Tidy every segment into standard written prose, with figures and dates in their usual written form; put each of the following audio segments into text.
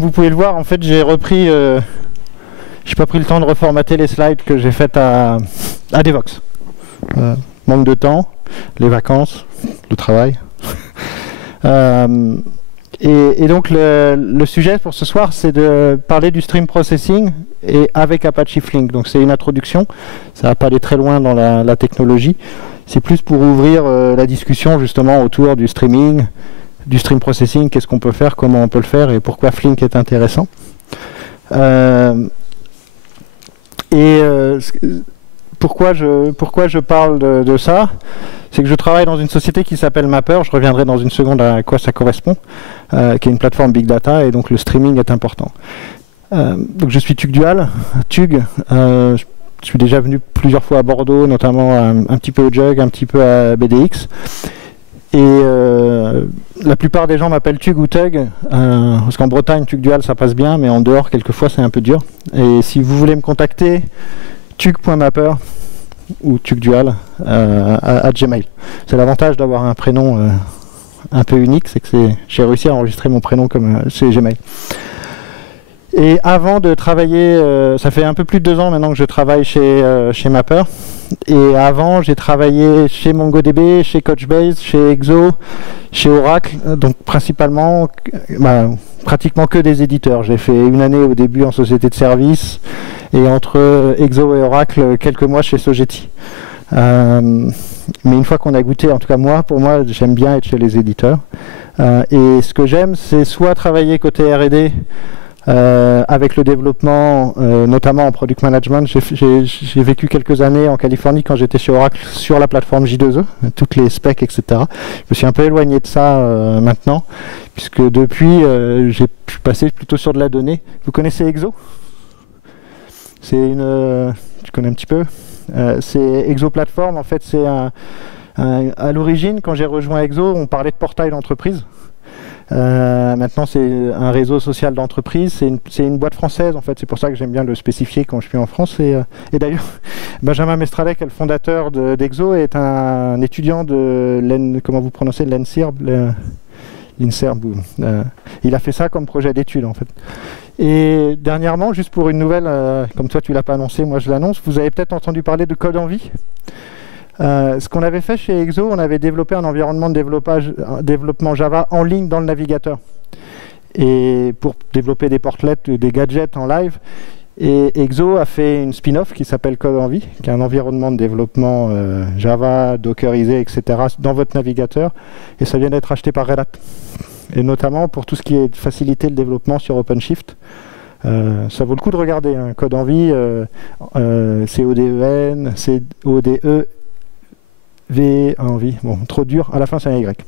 vous pouvez le voir, en fait, j'ai repris... j'ai pas pris le temps de reformater les slides que j'ai faites à Devoxx. Manque de temps, les vacances, le travail. Et donc le sujet pour ce soir, c'est de parler du stream processing et avec Apache Flink. Donc c'est une introduction, ça va pas aller très loin dans la technologie. C'est plus pour ouvrir la discussion justement autour du streaming, du stream processing, qu'est-ce qu'on peut faire, comment on peut le faire et pourquoi Flink est intéressant. Pourquoi je parle de ça? C'est que je travaille dans une société qui s'appelle Mapper, je reviendrai dans une seconde à quoi ça correspond, qui est une plateforme Big Data, et donc le streaming est important. Donc je suis TUG-Dual, TUG, je suis déjà venu plusieurs fois à Bordeaux, notamment un petit peu au Jug, un petit peu à BDX, et la plupart des gens m'appellent TUG ou TUG, parce qu'en Bretagne, TUG-Dual ça passe bien, mais en dehors, quelquefois c'est un peu dur. Et si vous voulez me contacter, tug.mapper, ou TUG-Dual à Gmail. C'est l'avantage d'avoir un prénom un peu unique, c'est que j'ai réussi à enregistrer mon prénom comme chez Gmail. Et avant de travailler, ça fait un peu plus de 2 ans maintenant que je travaille chez Mapper. Et avant, j'ai travaillé chez MongoDB, chez Couchbase, chez Exo, chez Oracle, donc principalement, pratiquement que des éditeurs. J'ai fait une année au début en société de service, et entre Exo et Oracle, quelques mois chez Sogeti. Mais une fois qu'on a goûté, en tout cas pour moi, j'aime bien être chez les éditeurs. Et ce que j'aime, c'est soit travailler côté R&D, avec le développement, notamment en product management. J'ai vécu quelques années en Californie quand j'étais chez Oracle sur la plateforme J2E, toutes les specs, etc. Je me suis un peu éloigné de ça maintenant, puisque depuis, je suis passé plutôt sur de la donnée. Vous connaissez Exo? C'est tu connais un petit peu? C'est Exo Platform, en fait, c'est à l'origine, quand j'ai rejoint Exo, on parlait de portail d'entreprise. Maintenant, c'est un réseau social d'entreprise. C'est une boîte française, en fait. C'est pour ça que j'aime bien le spécifier quand je suis en France. Et d'ailleurs, Benjamin Mestralek, le fondateur d'Exo, est un étudiant de comment vous prononcez, l'INSERB. Il a fait ça comme projet d'étude, en fait. Et dernièrement, juste pour une nouvelle, comme toi tu l'as pas annoncé, moi je l'annonce, vous avez peut-être entendu parler de Code-Envie. Ce qu'on avait fait chez Exo, on avait développé un environnement de développement Java en ligne dans le navigateur. Et pour développer des portlets, des gadgets en live. Et Exo a fait une spin-off qui s'appelle Code-Envie, qui est un environnement de développement Java, dockerisé, etc. dans votre navigateur. Et ça vient d'être acheté par Red Hat. Et notamment pour tout ce qui est faciliter le développement sur OpenShift. Ça vaut le coup de regarder. Code-Envie, C-O-D-E-N, C-O-D-E, V, envie. Bon, trop dur. À la fin, c'est un Y.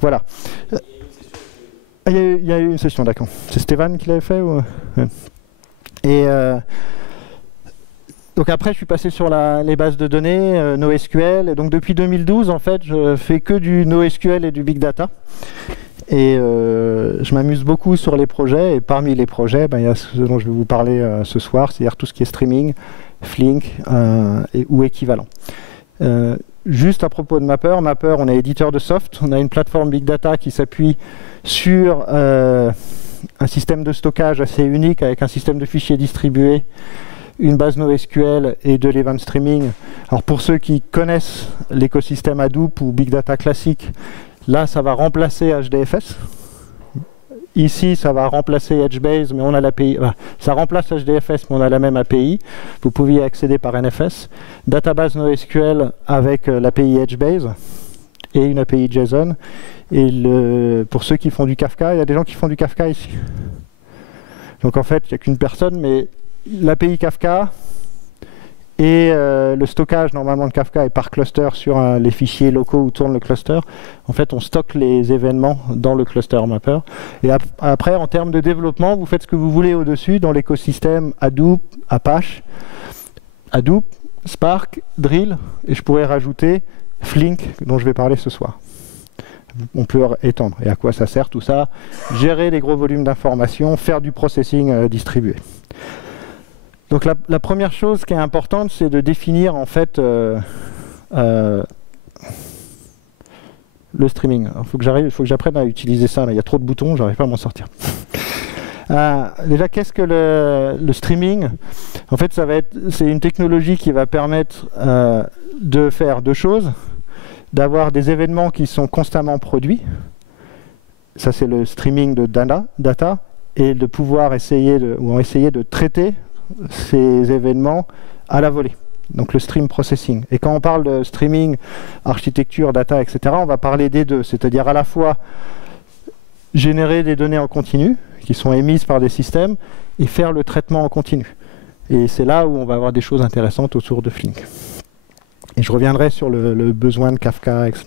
Voilà. Il y a eu une session, d'accord. C'est Stéphane qui l'avait fait ou... Et donc après, je suis passé sur les bases de données, NoSQL. Et donc depuis 2012, en fait, je fais que du NoSQL et du Big Data. Et je m'amuse beaucoup sur les projets. Et parmi les projets, il y a ce dont je vais vous parler ce soir, c'est-à-dire tout ce qui est streaming, Flink ou équivalent. Juste à propos de Mapper, on est éditeur de soft. On a une plateforme Big Data qui s'appuie sur un système de stockage assez unique avec un système de fichiers distribués, une base NoSQL et de l'event streaming. Alors pour ceux qui connaissent l'écosystème Hadoop ou Big Data classique, là ça va remplacer HDFS. Ici ça va remplacer HBase, mais on a l'API. Ça remplace HDFS, mais on a la même API. Vous pouvez y accéder par NFS. Database NoSQL avec l'API HBase et une API JSON. Et pour ceux qui font du Kafka, il y a des gens qui font du Kafka ici. Donc en fait, il n'y a qu'une personne, mais l'API Kafka et le stockage normalement de Kafka est par cluster sur les fichiers locaux où tourne le cluster. En fait, on stocke les événements dans le cluster Mapper. Et après, en termes de développement, vous faites ce que vous voulez au-dessus dans l'écosystème Hadoop, Apache, Hadoop, Spark, Drill, et je pourrais rajouter Flink, dont je vais parler ce soir. On peut étendre. Et à quoi ça sert tout ça? Gérer les gros volumes d'informations, faire du processing distribué. Donc la première chose qui est importante, c'est de définir en fait Le streaming. Il faut que j'apprenne à utiliser ça. Là. Il y a trop de boutons, j'arrive pas à m'en sortir. Déjà, qu'est-ce que le streaming? En fait, c'est une technologie qui va permettre de faire deux choses. D'avoir des événements qui sont constamment produits. Ça, c'est le streaming de data. Et de pouvoir essayer de traiter ces événements à la volée. Donc le stream processing. Et quand on parle de streaming, architecture, data, etc., on va parler des deux. C'est-à-dire à la fois générer des données en continu, qui sont émises par des systèmes, et faire le traitement en continu. Et c'est là où on va avoir des choses intéressantes autour de Flink. Et je reviendrai sur le besoin de Kafka, etc.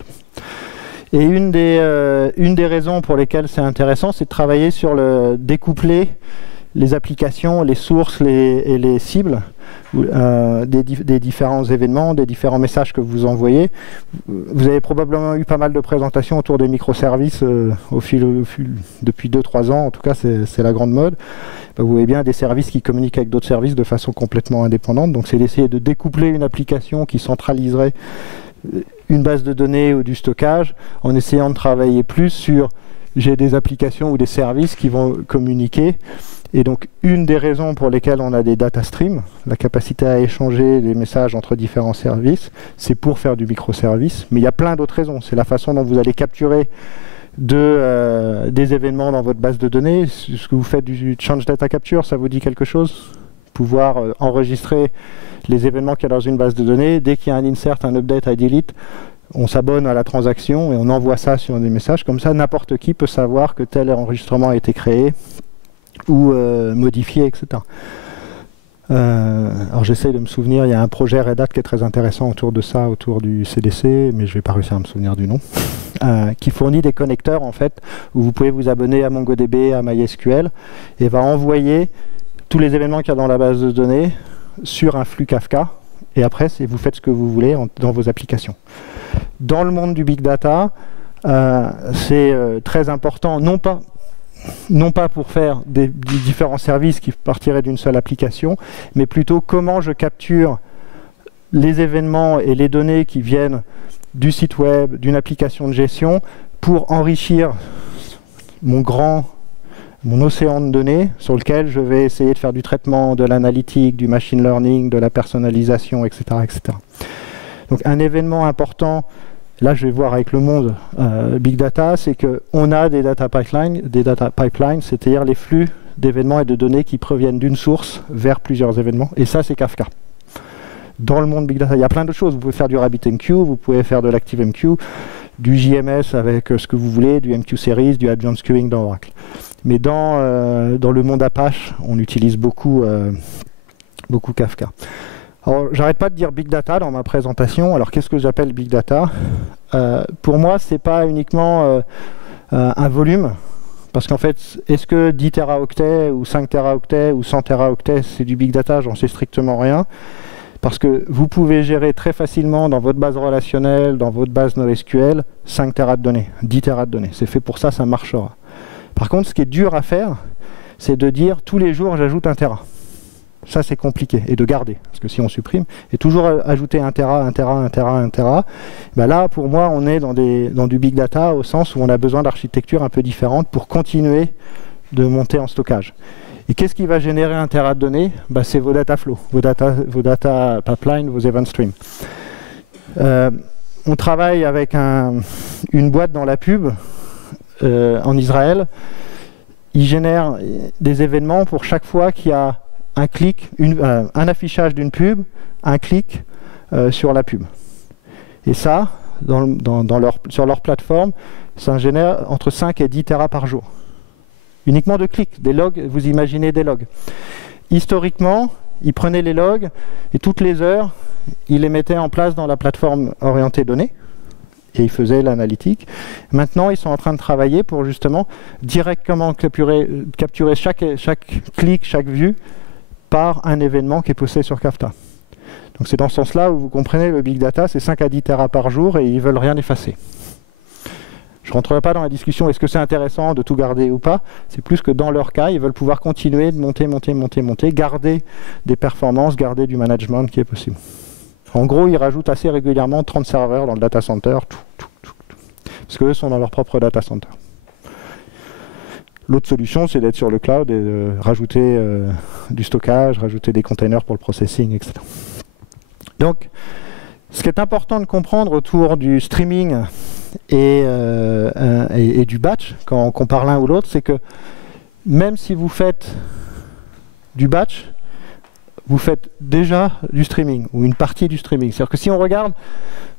Et une des raisons pour lesquelles c'est intéressant, c'est de travailler sur découpler les applications, les sources et les cibles des différents événements, des différents messages que vous envoyez. Vous avez probablement eu pas mal de présentations autour des microservices depuis 2-3 ans, en tout cas c'est la grande mode. Vous voyez bien des services qui communiquent avec d'autres services de façon complètement indépendante. Donc c'est d'essayer de découpler une application qui centraliserait une base de données ou du stockage en essayant de travailler plus sur j'ai des applications ou des services qui vont communiquer. Et donc, une des raisons pour lesquelles on a des data streams, la capacité à échanger des messages entre différents services, c'est pour faire du microservice. Mais il y a plein d'autres raisons. C'est la façon dont vous allez capturer des événements dans votre base de données. Ce que vous faites du change data capture, ça vous dit quelque chose? Pouvoir enregistrer les événements qu'il y a dans une base de données. Dès qu'il y a un insert, un update, un delete, on s'abonne à la transaction et on envoie ça sur des messages. Comme ça, n'importe qui peut savoir que tel enregistrement a été créé ou modifié, etc. Alors j'essaie de me souvenir, il y a un projet Red Hat qui est très intéressant autour de ça, autour du CDC, mais je ne vais pas réussir à me souvenir du nom, qui fournit des connecteurs en fait, où vous pouvez vous abonner à MongoDB, à MySQL, et va envoyer tous les événements qu'il y a dans la base de données sur un flux Kafka, et après vous faites ce que vous voulez dans vos applications. Dans le monde du big data, c'est très important, non pas pour faire des différents services qui partiraient d'une seule application, mais plutôt comment je capture les événements et les données qui viennent du site web, d'une application de gestion, pour enrichir mon océan de données sur lequel je vais essayer de faire du traitement, de l'analytique, du machine learning, de la personnalisation, etc., etc. Donc un événement important, là je vais voir avec le monde Big Data, c'est qu'on a des data pipelines, c'est-à-dire les flux d'événements et de données qui proviennent d'une source vers plusieurs événements, et ça c'est Kafka. Dans le monde Big Data, il y a plein de choses. Vous pouvez faire du RabbitMQ, vous pouvez faire de l'ActiveMQ, du JMS avec ce que vous voulez, du MQ Series, du Advanced Queuing dans Oracle. Mais dans le monde Apache, on utilise beaucoup Kafka. Alors, j'arrête pas de dire Big Data dans ma présentation. Alors, qu'est-ce que j'appelle Big Data? Pour moi, c'est pas uniquement un volume. Parce qu'en fait, est-ce que 10 teraoctets ou 5 teraoctets ou 100 teraoctets, c'est du Big Data? J'en sais strictement rien. Parce que vous pouvez gérer très facilement dans votre base relationnelle, dans votre base NoSQL, 5 Tera de données, 10 Tera de données. C'est fait pour ça, ça marchera. Par contre, ce qui est dur à faire, c'est de dire tous les jours, j'ajoute 1 Tera. Ça, c'est compliqué. Et de garder. Parce que si on supprime, et toujours ajouter 1 Tera, 1 Tera, 1 Tera, 1 Tera, ben là, pour moi, on est dans du Big Data au sens où on a besoin d'architecture un peu différente pour continuer de monter en stockage. Et qu'est-ce qui va générer 1 Tera de données? Ben, c'est vos data flows, vos data pipelines, vos event streams. On travaille avec une boîte dans la pub en Israël. Ils génèrent des événements pour chaque fois qu'il y a un clic, un affichage d'une pub, un clic sur la pub. Et ça, sur leur plateforme, ça génère entre 5 et 10 Tera par jour. Uniquement de clics, des logs, vous imaginez des logs. Historiquement, ils prenaient les logs et toutes les heures, ils les mettaient en place dans la plateforme orientée données et ils faisaient l'analytique. Maintenant, ils sont en train de travailler pour justement directement capturer chaque clic, chaque vue par un événement qui est posté sur Kafka. Donc c'est dans ce sens-là où vous comprenez le Big Data, c'est 5 à 10 Tera par jour et ils ne veulent rien effacer. Je ne rentrerai pas dans la discussion, est-ce que c'est intéressant de tout garder ou pas? C'est plus que dans leur cas, ils veulent pouvoir continuer de monter, garder des performances, garder du management qui est possible. En gros, ils rajoutent assez régulièrement 30 serveurs dans le data center. parce qu'eux sont dans leur propre data center. L'autre solution, c'est d'être sur le cloud et de rajouter du stockage, rajouter des containers pour le processing, etc. Donc, ce qui est important de comprendre autour du streaming et du batch, quand on compare l'un ou l'autre, c'est que même si vous faites du batch, vous faites déjà du streaming, ou une partie du streaming. C'est-à-dire que si on regarde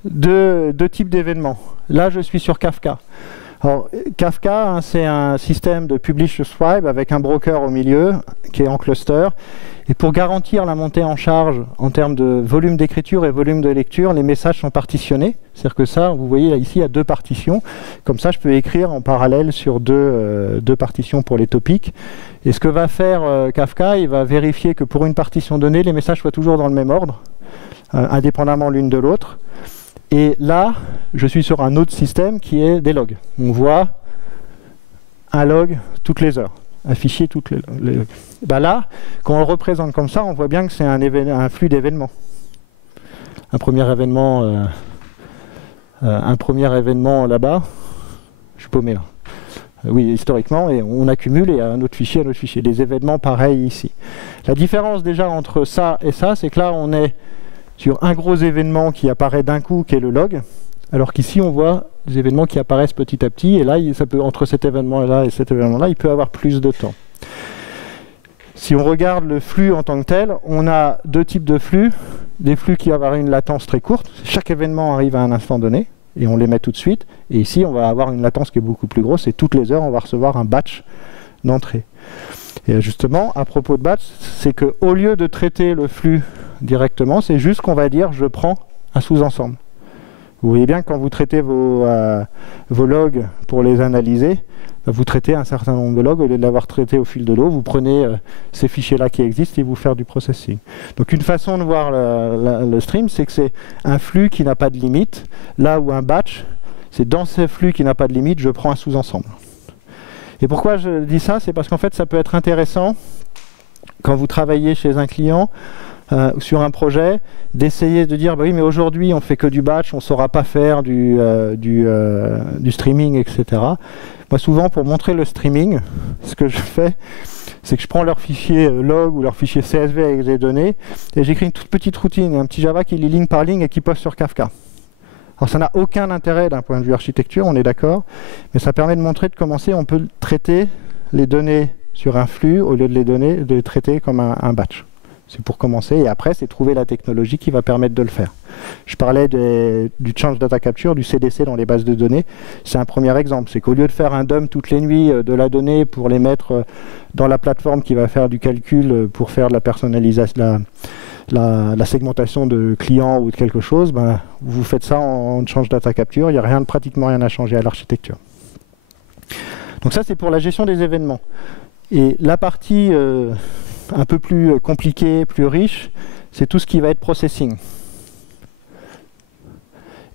deux types d'événements, là je suis sur Kafka. Alors, Kafka, hein, c'est un système de publish-subscribe avec un broker au milieu qui est en cluster. Et pour garantir la montée en charge en termes de volume d'écriture et volume de lecture, les messages sont partitionnés. C'est-à-dire que ça, vous voyez là, ici, il y a 2 partitions. Comme ça, je peux écrire en parallèle sur deux partitions pour les topics. Et ce que va faire Kafka, il va vérifier que pour une partition donnée, les messages soient toujours dans le même ordre, indépendamment l'une de l'autre. Et là, je suis sur un autre système qui est des logs. On voit un log toutes les heures, un fichier toutes les logs. Ben là, quand on le représente comme ça, on voit bien que c'est un flux d'événements. Un premier événement là-bas, je suis paumé là. Oui, historiquement, et on accumule et un autre fichier, Des événements pareils ici. La différence déjà entre ça et ça, c'est que là, on est sur un gros événement qui apparaît d'un coup, qui est le log, alors qu'ici, on voit des événements qui apparaissent petit à petit, et là, ça peut, entre cet événement-là et cet événement-là, il peut avoir plus de temps. Si on regarde le flux en tant que tel, on a 2 types de flux, des flux qui avoir une latence très courte, chaque événement arrive à un instant donné, et on les met tout de suite, et ici, on va avoir une latence qui est beaucoup plus grosse, et toutes les heures, on va recevoir un batch d'entrée. Et justement, à propos de batch, c'est qu'au lieu de traiter le flux directement, c'est juste qu'on va dire je prends un sous-ensemble. Vous voyez bien que quand vous traitez vos logs pour les analyser, vous traitez un certain nombre de logs au lieu de l'avoir traité au fil de l'eau. Vous prenez ces fichiers-là qui existent et vous faites du processing. Donc une façon de voir le stream, c'est que c'est un flux qui n'a pas de limite, là où un batch, c'est dans ce flux qui n'a pas de limite, je prends un sous-ensemble. Et pourquoi je dis ça? C'est parce qu'en fait, ça peut être intéressant quand vous travaillez chez un client sur un projet, d'essayer de dire bah oui, mais aujourd'hui on fait que du batch, on ne saura pas faire du streaming, etc. Moi souvent pour montrer le streaming, ce que je fais, c'est que je prends leur fichier log ou leur fichier CSV avec des données et j'écris une toute petite routine, un petit Java qui lit ligne par ligne et qui poste sur Kafka. Alors ça n'a aucun intérêt d'un point de vue architecture, on est d'accord, mais ça permet de montrer de commencer, on peut traiter les données sur un flux au lieu de les traiter comme un batch. C'est pour commencer, et après, c'est trouver la technologie qui va permettre de le faire. Je parlais du Change Data Capture, du CDC dans les bases de données. C'est un premier exemple. C'est qu'au lieu de faire un dump toutes les nuits de la donnée pour les mettre dans la plateforme qui va faire du calcul pour faire de la personnalisation, la segmentation de clients ou de quelque chose, ben, vous faites ça en Change Data Capture. Il n'y a pratiquement rien à changer à l'architecture. Donc ça, c'est pour la gestion des événements. Et la partie un peu plus compliqué, plus riche, c'est tout ce qui va être processing.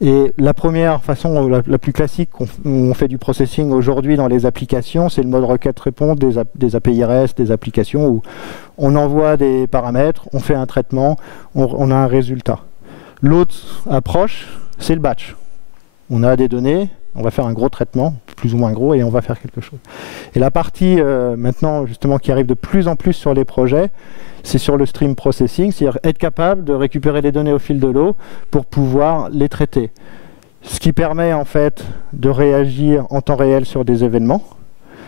Et la première façon, la plus classique, où on fait du processing aujourd'hui dans les applications, c'est le mode requête-réponse des API REST, des applications où on envoie des paramètres, on fait un traitement, on a un résultat. L'autre approche, c'est le batch. On a des données, on va faire un gros traitement, plus ou moins gros, et on va faire quelque chose. Et la partie maintenant justement qui arrive de plus en plus sur les projets, c'est sur le stream processing, c'est-à-dire être capable de récupérer les données au fil de l'eau pour pouvoir les traiter. Ce qui permet en fait de réagir en temps réel sur des événements,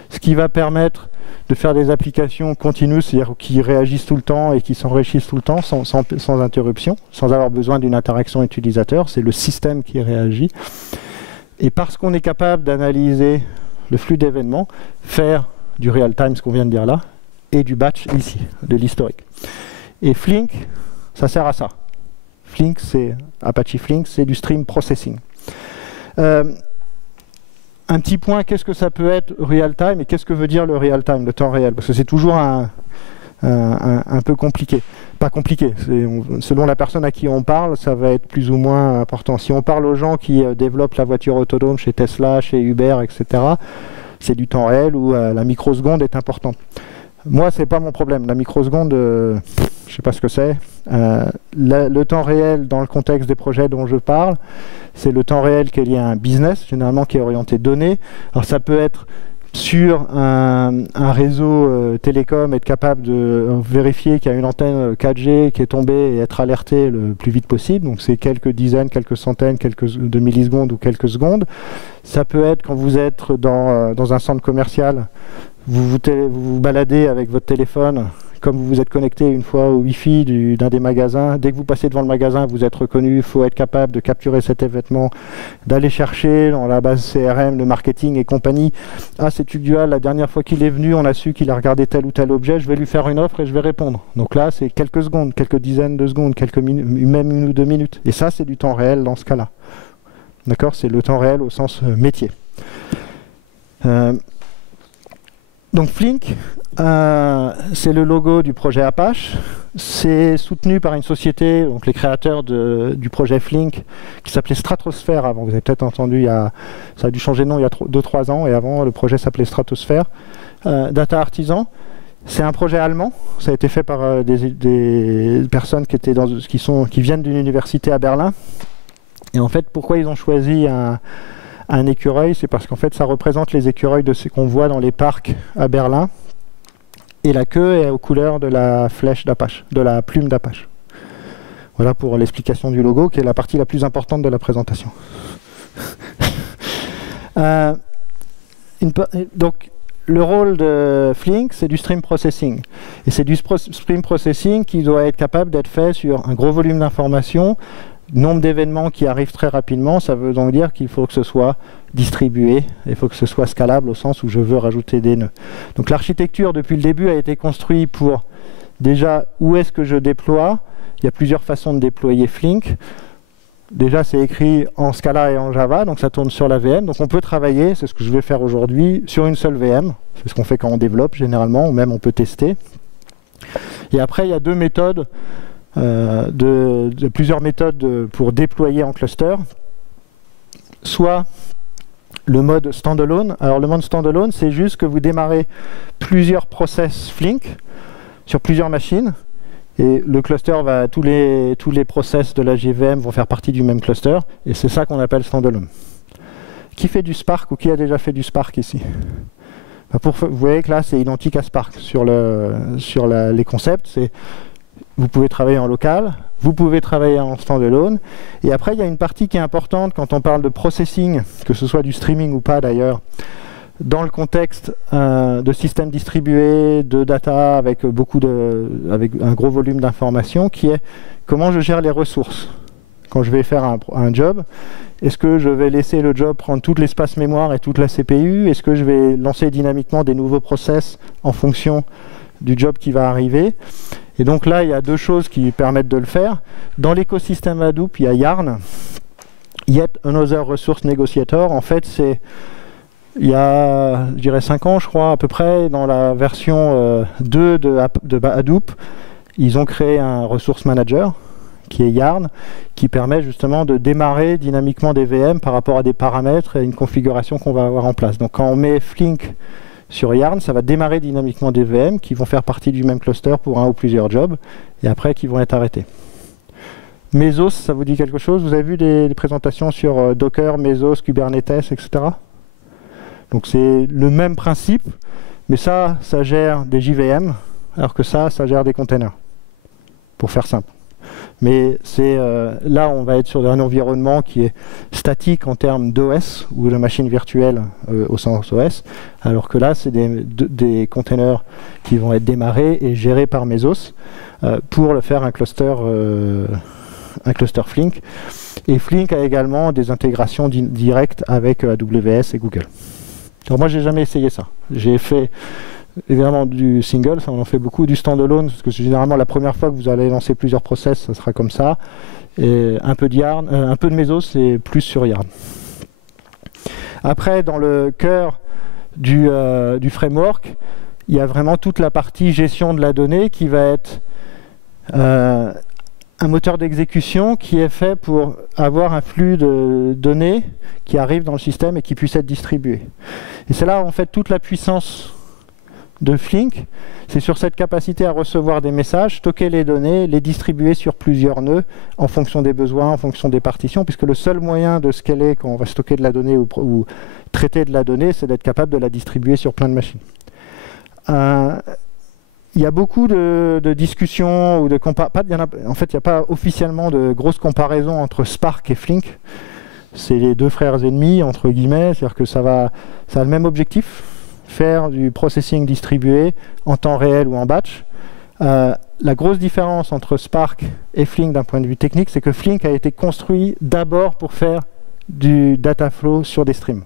ce qui va permettre de faire des applications continues, c'est-à-dire qui réagissent tout le temps et qui s'enrichissent tout le temps sans interruption, sans avoir besoin d'une interaction utilisateur, c'est le système qui réagit. Et parce qu'on est capable d'analyser le flux d'événements, faire du real-time, ce qu'on vient de dire là, et du batch ici, de l'historique. Et Flink, ça sert à ça. Flink, c'est Apache Flink, c'est du stream processing. Un petit point, qu'est-ce que ça peut être real-time et qu'est-ce que veut dire le real-time, le temps réel? Parce que c'est toujours un peu compliqué. Pas compliqué, selon la personne à qui on parle, ça va être plus ou moins important. Si on parle aux gens qui développent la voiture autonome chez Tesla, chez Uber, etc., c'est du temps réel où la microseconde est importante. Moi, c'est pas mon problème. La microseconde, je ne sais pas ce que c'est. Le temps réel dans le contexte des projets dont je parle, c'est le temps réel qui est lié à un business, généralement qui est orienté données. Alors ça peut être sur un réseau télécom, être capable de vérifier qu'il y a une antenne 4G qui est tombée et être alerté le plus vite possible. Donc c'est quelques dizaines, quelques centaines, de millisecondes ou quelques secondes. Ça peut être quand vous êtes dans un centre commercial, vous vous baladez avec votre téléphone, comme vous vous êtes connecté une fois au Wi-Fi d'un des magasins. Dès que vous passez devant le magasin, vous êtes reconnu. Il faut être capable de capturer cet événement, d'aller chercher dans la base CRM, le marketing et compagnie. Ah, c'est Hugues Duhal, la dernière fois qu'il est venu, on a su qu'il a regardé tel ou tel objet. Je vais lui faire une offre et je vais répondre. Donc là, c'est quelques secondes, quelques dizaines de secondes, quelques minutes, même 1 ou 2 minutes. Et ça, c'est du temps réel dans ce cas-là. D'accord? C'est le temps réel au sens métier. Donc Flink, c'est le logo du projet Apache. C'est soutenu par une société, donc les créateurs du projet Flink, qui s'appelait Stratosphere avant. Vous avez peut-être entendu, ça a dû changer de nom il y a 2-3 ans, et avant le projet s'appelait Stratosphere. Data Artisan, c'est un projet allemand. Ça a été fait par des personnes qui viennent d'une université à Berlin. Et en fait, pourquoi ils ont choisi un écureuil, c'est parce qu'en fait ça représente les écureuils de ce qu'on voit dans les parcs à Berlin, et la queue est aux couleurs de la flèche d'Apache, de la plume d'Apache. Voilà pour l'explication du logo, qui est la partie la plus importante de la présentation. Donc le rôle de Flink, c'est du stream processing, et c'est du stream processing qui doit être capable d'être fait sur un gros volume d'informations, nombre d'événements qui arrivent très rapidement. Ça veut donc dire qu'il faut que ce soit distribué, il faut que ce soit scalable au sens où je veux rajouter des nœuds. Donc l'architecture depuis le début a été construite pour déjà où est-ce que je déploie. Il y a plusieurs façons de déployer Flink. Déjà c'est écrit en Scala et en Java, donc ça tourne sur la VM. Donc on peut travailler, c'est ce que je vais faire aujourd'hui, sur une seule VM. C'est ce qu'on fait quand on développe généralement, ou même on peut tester. Et après il y a deux méthodes. Plusieurs méthodes pour déployer en cluster. Soit le mode standalone. Alors le mode standalone, c'est juste que vous démarrez plusieurs process Flink sur plusieurs machines, et le cluster tous les process de la JVM vont faire partie du même cluster, et c'est ça qu'on appelle standalone. Qui fait du Spark ou qui a déjà fait du Spark ici? Vous voyez que là c'est identique à Spark sur les concepts. Vous pouvez travailler en local, vous pouvez travailler en standalone, et après il y a une partie qui est importante quand on parle de processing, que ce soit du streaming ou pas d'ailleurs, dans le contexte de systèmes distribués, de data avec un gros volume d'informations, qui est comment je gère les ressources. Quand je vais faire un job, est-ce que je vais laisser le job prendre tout l'espace mémoire et toute la CPU? Est-ce que je vais lancer dynamiquement des nouveaux process en fonction du job qui va arriver? Et donc là, il y a deux choses qui permettent de le faire. Dans l'écosystème Hadoop, il y a Yarn, Yet Another Resource Negotiator. En fait, il y a, je dirais, 5 ans, je crois, à peu près, dans la version 2 de Hadoop, ils ont créé un Resource Manager, qui est Yarn, qui permet justement de démarrer dynamiquement des VM par rapport à des paramètres et une configuration qu'on va avoir en place. Donc quand on met Flink sur Yarn, ça va démarrer dynamiquement des VM qui vont faire partie du même cluster pour un ou plusieurs jobs, et après qui vont être arrêtés. Mesos, ça vous dit quelque chose? Vous avez vu des présentations sur Docker, Mesos, Kubernetes, etc. Donc c'est le même principe, mais ça gère des JVM, alors que ça gère des containers, pour faire simple. Mais là, on va être sur un environnement qui est statique en termes d'OS, ou de machine virtuelle au sens OS, alors que là, c'est des containers qui vont être démarrés et gérés par Mesos pour le faire un cluster Flink. Et Flink a également des intégrations directes avec AWS et Google. Alors moi, j'ai jamais essayé ça. J'ai fait évidemment du single, ça on en fait beaucoup, du standalone, parce que généralement la première fois que vous allez lancer plusieurs process, ça sera comme ça, et un peu de Yarn, un peu de Mesos, c'est plus sur Yarn. Après, dans le cœur du framework, il y a vraiment toute la partie gestion de la donnée qui va être un moteur d'exécution qui est fait pour avoir un flux de données qui arrive dans le système et qui puisse être distribué. Et c'est là en fait toute la puissance de Flink, c'est sur cette capacité à recevoir des messages, stocker les données, les distribuer sur plusieurs nœuds en fonction des besoins, en fonction des partitions, puisque le seul moyen de scaler quand on va stocker de la donnée ou traiter de la donnée, c'est d'être capable de la distribuer sur plein de machines. Il y a beaucoup de discussions ou de en fait, il n'y a pas officiellement de grosses comparaisons entre Spark et Flink. C'est les deux frères ennemis, entre guillemets, c'est-à-dire que ça a le même objectif, faire du processing distribué en temps réel ou en batch. La grosse différence entre Spark et Flink d'un point de vue technique, c'est que Flink a été construit d'abord pour faire du data flow sur des streams.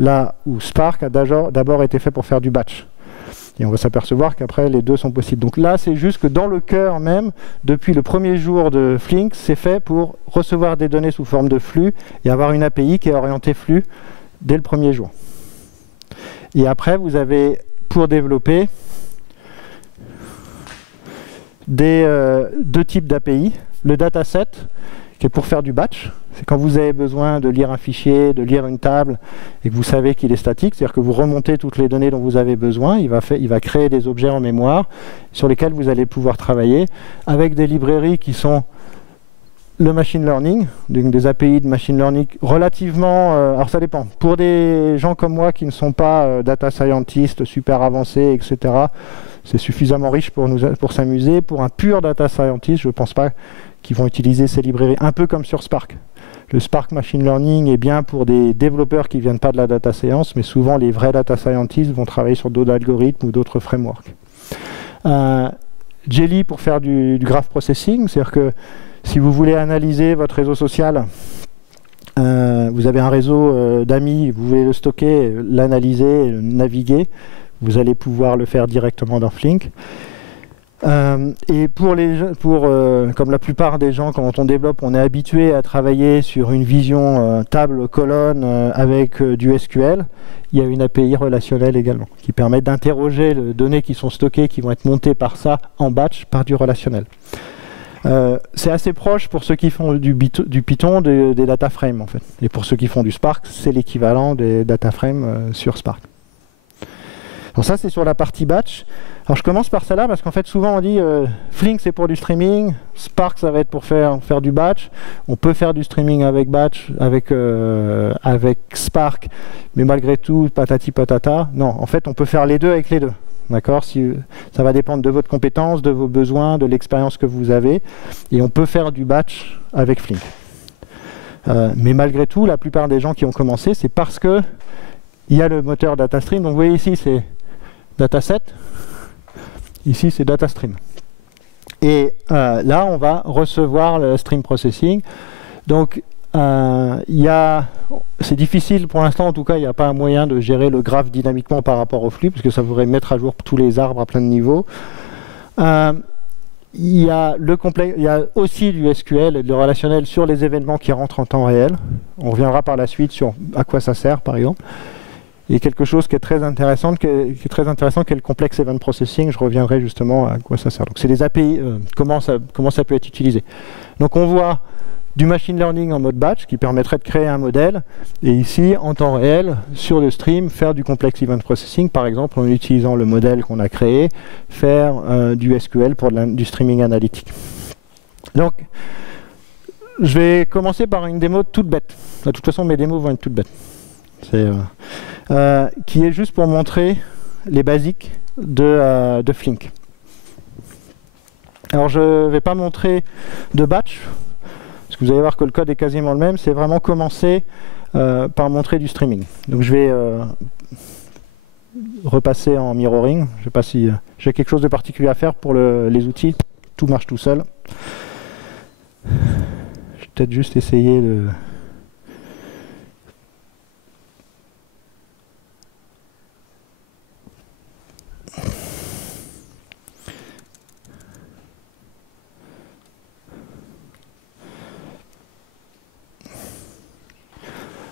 Là où Spark a d'abord été fait pour faire du batch. Et on va s'apercevoir qu'après, les deux sont possibles. Donc là, c'est juste que dans le cœur même, depuis le premier jour de Flink, c'est fait pour recevoir des données sous forme de flux et avoir une API qui est orientée flux dès le premier jour. Et après, vous avez, pour développer, deux types d'API. Le dataset, qui est pour faire du batch. C'est quand vous avez besoin de lire un fichier, de lire une table, et que vous savez qu'il est statique, c'est-à-dire que vous remontez toutes les données dont vous avez besoin, il va créer des objets en mémoire sur lesquels vous allez pouvoir travailler, avec des librairies qui sont le machine learning, donc des API de machine learning relativement... alors ça dépend. Pour des gens comme moi qui ne sont pas data scientists super avancés, etc., c'est suffisamment riche pour s'amuser. Pour un pur data scientist, je ne pense pas qu'ils vont utiliser ces librairies, un peu comme sur Spark. Le Spark Machine Learning est bien pour des développeurs qui ne viennent pas de la data science, mais souvent les vrais data scientists vont travailler sur d'autres algorithmes ou d'autres frameworks. Jelly pour faire du graph processing, c'est-à-dire que si vous voulez analyser votre réseau social, vous avez un réseau d'amis, vous voulez le stocker, l'analyser, le naviguer, vous allez pouvoir le faire directement dans Flink. Et comme la plupart des gens, quand on développe, on est habitué à travailler sur une vision table-colonne avec du SQL. Il y a une API relationnelle également qui permet d'interroger les données qui sont stockées, qui vont être montées par ça en batch, par du relationnel. C'est assez proche pour ceux qui font du Python des data frames en fait. Et pour ceux qui font du Spark, c'est l'équivalent des data frames sur Spark. Alors ça, c'est sur la partie batch. Alors je commence par celle-là parce qu'en fait souvent on dit Flink c'est pour du streaming, Spark ça va être pour faire du batch. On peut faire du streaming avec batch, avec Spark, mais malgré tout patati patata. Non, en fait on peut faire les deux avec les deux. D'accord, ça va dépendre de votre compétence, de vos besoins, de l'expérience que vous avez, et on peut faire du batch avec Flink. Mais malgré tout, la plupart des gens qui ont commencé, c'est parce que il y a le moteur DataStream. Donc vous voyez ici c'est dataset. Ici, c'est DataStream. Et là, on va recevoir le stream processing. Donc, c'est difficile pour l'instant, en tout cas, il n'y a pas un moyen de gérer le graphe dynamiquement par rapport au flux, parce que ça voudrait mettre à jour tous les arbres à plein de niveaux. Il y a aussi du SQL et du relationnel sur les événements qui rentrent en temps réel. On reviendra par la suite sur à quoi ça sert, par exemple. Et quelque chose qui est très intéressant, qui est le complex event processing. Je reviendrai justement à quoi ça sert. Donc c'est les API, comment ça peut être utilisé. Donc on voit du machine learning en mode batch qui permettrait de créer un modèle, et ici en temps réel sur le stream faire du complex event processing, par exemple en utilisant le modèle qu'on a créé, faire du SQL pour du streaming analytique. Donc je vais commencer par une démo toute bête. De toute façon mes démos vont être toutes bêtes. Qui est juste pour montrer les basiques de Flink. Alors je ne vais pas montrer de batch, parce que vous allez voir que le code est quasiment le même, c'est vraiment commencer par montrer du streaming. Donc je vais repasser en mirroring, je ne sais pas si j'ai quelque chose de particulier à faire pour les outils, tout marche tout seul. Je vais peut-être juste essayer de...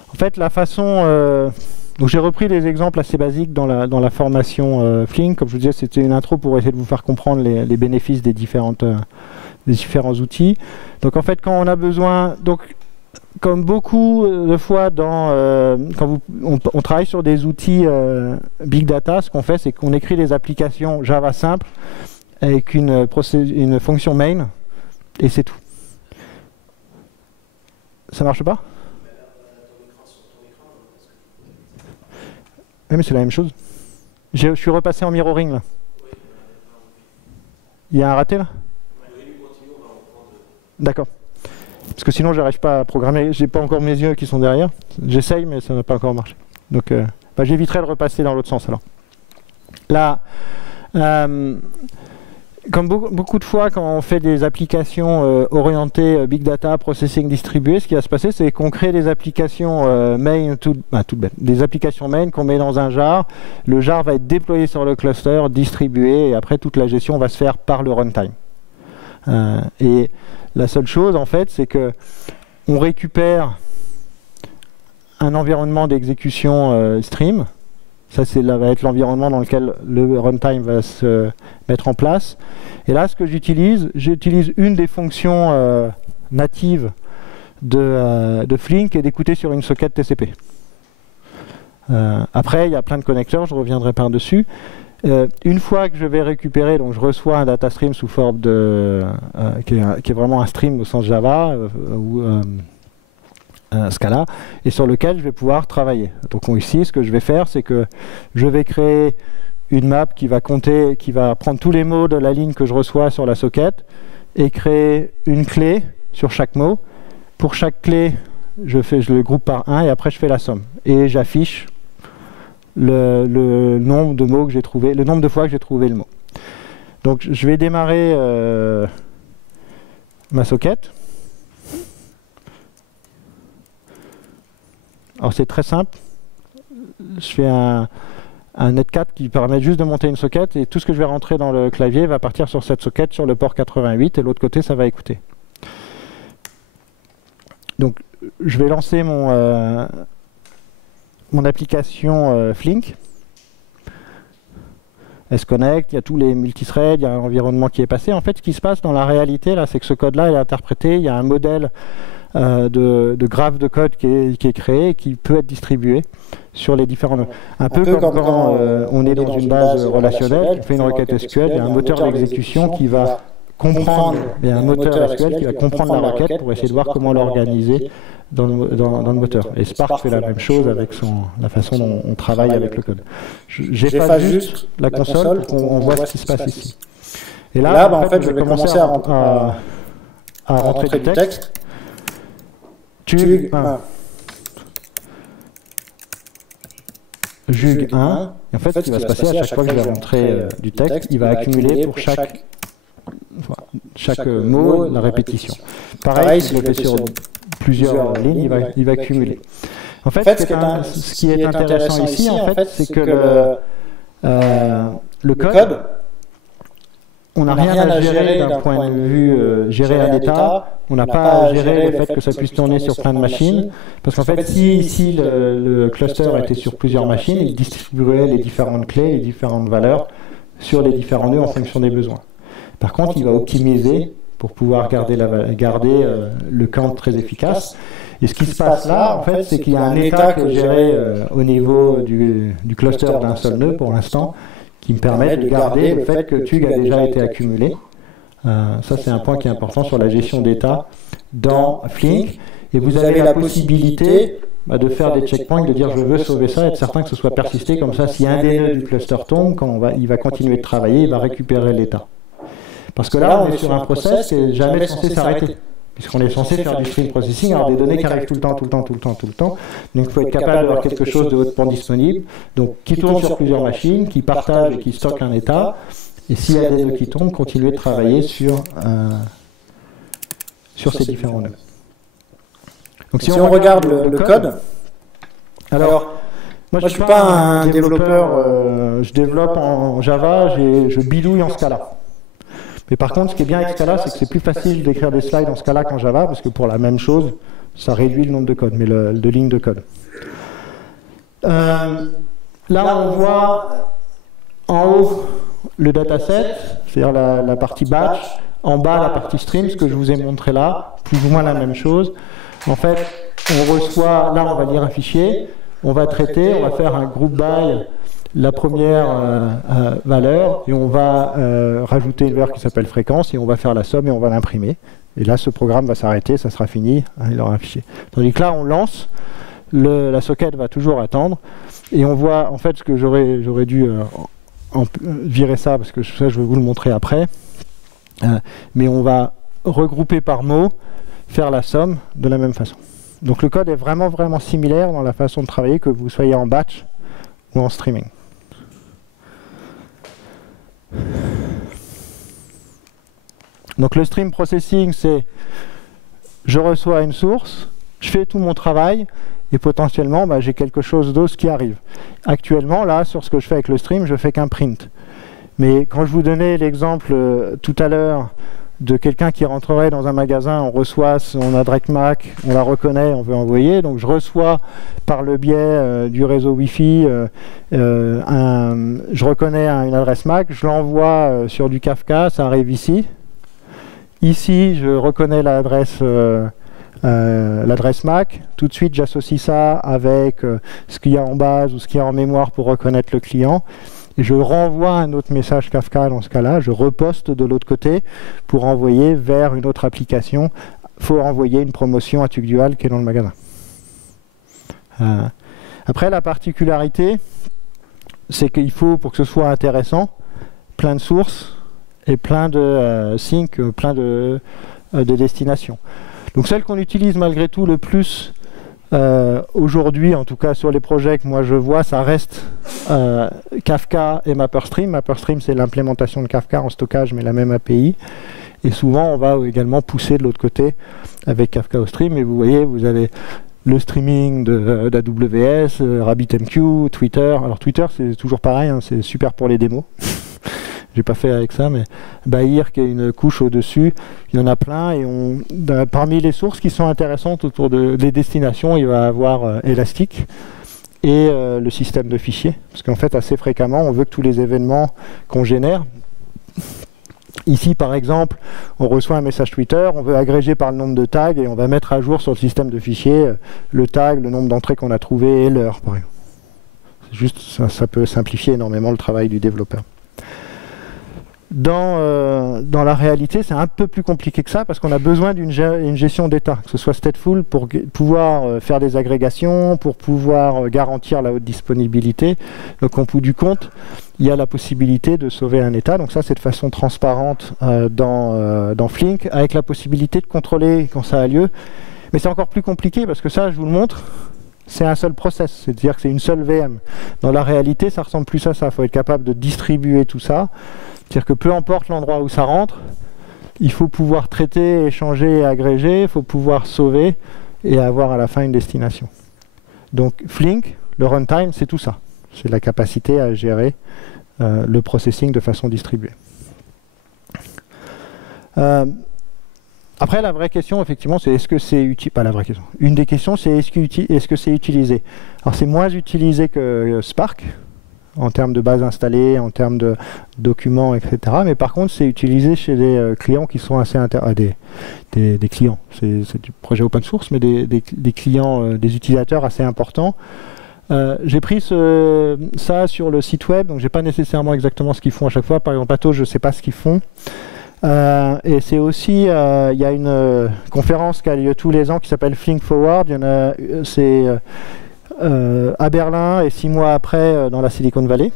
En fait, la façon... donc j'ai repris des exemples assez basiques dans la formation Flink. Comme je vous disais, c'était une intro pour essayer de vous faire comprendre les bénéfices des différents outils. Donc en fait, quand on a besoin... Donc comme beaucoup de fois quand on travaille sur des outils Big Data, ce qu'on fait, c'est qu'on écrit des applications Java simples avec une fonction main, et c'est tout. Ça marche pas? Oui, mais c'est la même chose. Je suis repassé en mirroring, là. Il y a un raté, là? D'accord. Parce que sinon, j'arrive pas à programmer. J'ai pas encore mes yeux qui sont derrière. J'essaye, mais ça n'a pas encore marché. Donc, j'éviterai de repasser dans l'autre sens, alors. Là, comme beaucoup de fois, quand on fait des applications orientées Big Data, Processing distribué, ce qui va se passer, c'est qu'on crée des applications main, toutes bêtes, des applications main qu'on met dans un jar. Le jar va être déployé sur le cluster, distribué, et après, toute la gestion va se faire par le runtime. Et la seule chose, en fait, c'est que on récupère un environnement d'exécution stream. Ça, va être l'environnement dans lequel le runtime va se mettre en place. Et là, ce que j'utilise une des fonctions natives de Flink et d'écouter sur une socket TCP. Après, il y a plein de connecteurs, je reviendrai par-dessus. Une fois que je vais récupérer, donc je reçois un data stream sous forme qui est vraiment un stream au sens Java ou Scala, et sur lequel je vais pouvoir travailler. Donc ici, ce que je vais faire, c'est que je vais créer une map qui va prendre tous les mots de la ligne que je reçois sur la socket et créer une clé sur chaque mot. Pour chaque clé, je le groupe par 1 et après je fais la somme. Et j'affiche le nombre de mots que j'ai trouvé, le nombre de fois que j'ai trouvé le mot. Donc je vais démarrer ma socket. Alors c'est très simple. Je fais un netcat qui permet juste de monter une socket et tout ce que je vais rentrer dans le clavier va partir sur cette socket sur le port 88 et l'autre côté ça va écouter. Donc je vais lancer mon application Flink. Elle se connecte, il y a tous les multithreads, il y a un environnement qui est passé. En fait, ce qui se passe dans la réalité, là, c'est que ce code-là est interprété, il y a un modèle de graphe de code qui est créé et qui peut être distribué sur les différents nodes. Un peu comme quand on est dans une base relationnelle, on fait une requête SQL, il y a un moteur d'exécution qui va comprendre, il y a un moteur SQL qui va comprendre la requête pour essayer de voir comment l'organiser dans le moteur. Et Spark fait la même chose avec la façon dont on travaille avec le code. J'efface juste la console pour qu'on voit ce qui se passe ici. Et là, en fait, je vais commencer à rentrer du texte. Jug 1. Jug 1. Et en fait, ce qui va se passer à chaque fois que je vais rentrer du texte, il va accumuler pour chaque mot la répétition. Pareil, si je le fais sur plusieurs lignes, il va accumuler. En fait, ce qui est intéressant ici, en fait, c'est que le code, on n'a rien à gérer d'un point de vue gérer un état. On n'a pas à gérer le fait que ça puisse tourner sur plein de machines. Parce qu'en fait, si ici le cluster était sur plusieurs machines, il distribuerait les différentes clés, les différentes valeurs sur les différents nœuds en fonction des besoins. Par contre, il va optimiser pour pouvoir garder le count très efficace. Et ce qui se passe là, en fait, c'est qu'il y a un état qui est géré au niveau du cluster d'un seul nœud pour l'instant, qui me permet de garder le fait que TUG a déjà été accumulé. Ça, c'est un point qui est important sur la gestion d'état dans Flink. Et vous avez la possibilité de faire des checkpoints, de dire je veux sauver ça, être certain que ce soit persisté. Comme ça, si un des nœuds du cluster tombe, quand il va continuer de travailler, il va récupérer l'état. Parce que là, on est sur un process qui n'est jamais censé s'arrêter. Puisqu'on est censé faire du stream processing, alors des données qui arrivent tout le temps. Donc il faut être capable d'avoir quelque chose de hautement disponible, donc qui tourne sur plusieurs machines, qui partage et qui stocke un état. Et s'il y a des nœuds qui tombent, continuer de travailler sur ces différents nœuds. Donc si on regarde le code, alors moi je ne suis pas un développeur, je développe en Java, je bidouille en Scala. Mais par contre, ce qui est bien avec Scala, c'est que c'est plus facile d'écrire des slides en Scala qu'en Java, parce que pour la même chose, ça réduit le nombre de codes, de lignes de code. Là, on voit en haut le dataset, c'est-à-dire la partie batch, en bas la partie stream, ce que je vous ai montré là, plus ou moins la même chose. En fait, on reçoit, là on va lire un fichier, on va traiter, on va faire un group by la première valeur, et on va rajouter une valeur qui s'appelle fréquence, et on va faire la somme et on va l'imprimer. Et là, ce programme va s'arrêter, ça sera fini, hein, il aura un fichier. Tandis que là, on lance, la socket va toujours attendre, et on voit, en fait, ce que j'aurais dû virer ça, parce que ça, je vais vous le montrer après, mais on va regrouper par mot, faire la somme de la même façon. Donc le code est vraiment, vraiment similaire dans la façon de travailler, que vous soyez en batch ou en streaming. Donc le stream processing, c'est je reçois une source, je fais tout mon travail, et potentiellement, j'ai quelque chose d'autre qui arrive. Actuellement, là, sur ce que je fais avec le stream, je fais qu'un print. Mais quand je vous donnais l'exemple tout à l'heure de quelqu'un qui rentrerait dans un magasin, on reçoit son adresse MAC, on la reconnaît, on veut envoyer, donc je reçois par le biais du réseau Wi-Fi, je reconnais une adresse MAC, je l'envoie sur du Kafka, ça arrive ici. Ici, je reconnais l'adresse MAC, tout de suite j'associe ça avec ce qu'il y a en base ou ce qu'il y a en mémoire pour reconnaître le client. Et je renvoie un autre message Kafka dans ce cas-là, je reposte de l'autre côté pour envoyer vers une autre application. Il faut envoyer une promotion à TubeDual qui est dans le magasin. Après, la particularité, c'est qu'il faut, pour que ce soit intéressant, plein de sources et plein de syncs, plein de destinations. Donc celle qu'on utilise malgré tout le plus aujourd'hui, en tout cas sur les projets que moi je vois, ça reste Kafka et MapperStream. MapperStream, c'est l'implémentation de Kafka en stockage, mais la même API. Et souvent, on va également pousser de l'autre côté avec Kafka OStream. Et vous voyez, vous avez le streaming d'AWS, RabbitMQ, Twitter. Alors Twitter, c'est toujours pareil, hein, c'est super pour les démos. J'ai pas fait avec ça, mais Bahir qui est une couche au-dessus, il y en a plein, et parmi les sources qui sont intéressantes autour des destinations, il va y avoir Elastic et le système de fichiers, parce qu'en fait assez fréquemment on veut que tous les événements qu'on génère, ici par exemple on reçoit un message Twitter, on veut agréger par le nombre de tags et on va mettre à jour sur le système de fichiers le tag, le nombre d'entrées qu'on a trouvé et l'heure par exemple. Juste ça peut simplifier énormément le travail du développeur. Dans la réalité, c'est un peu plus compliqué que ça parce qu'on a besoin d'une gestion d'état, que ce soit stateful pour pouvoir faire des agrégations, pour pouvoir garantir la haute disponibilité. Donc, au bout du compte, il y a la possibilité de sauver un état. Donc ça, c'est de façon transparente dans Flink, avec la possibilité de contrôler quand ça a lieu. Mais c'est encore plus compliqué parce que ça, je vous le montre, c'est un seul process, c'est-à-dire que c'est une seule VM. Dans la réalité, ça ressemble plus à ça. Il faut être capable de distribuer tout ça. C'est-à-dire que peu importe l'endroit où ça rentre, il faut pouvoir traiter, échanger et agréger, il faut pouvoir sauver et avoir à la fin une destination. Donc Flink, le runtime, c'est tout ça. C'est la capacité à gérer le processing de façon distribuée. Après, la vraie question, effectivement, c'est est-ce que c'est utile. Pas la vraie question. Une des questions, c'est est-ce que c'est utilisé. Alors, c'est moins utilisé que Spark, en termes de base installée, en termes de documents, etc. Mais par contre, c'est utilisé chez des clients qui sont assez des clients. C'est du projet open source, mais des clients, des utilisateurs assez importants. J'ai pris ça sur le site web, donc j'ai pas nécessairement exactement ce qu'ils font à chaque fois. Par exemple, Atos, je ne sais pas ce qu'ils font. Et c'est aussi, il y a une conférence qui a lieu tous les ans qui s'appelle Flink Forward. Il y en a, c'est à Berlin et 6 mois après dans la Silicon Valley.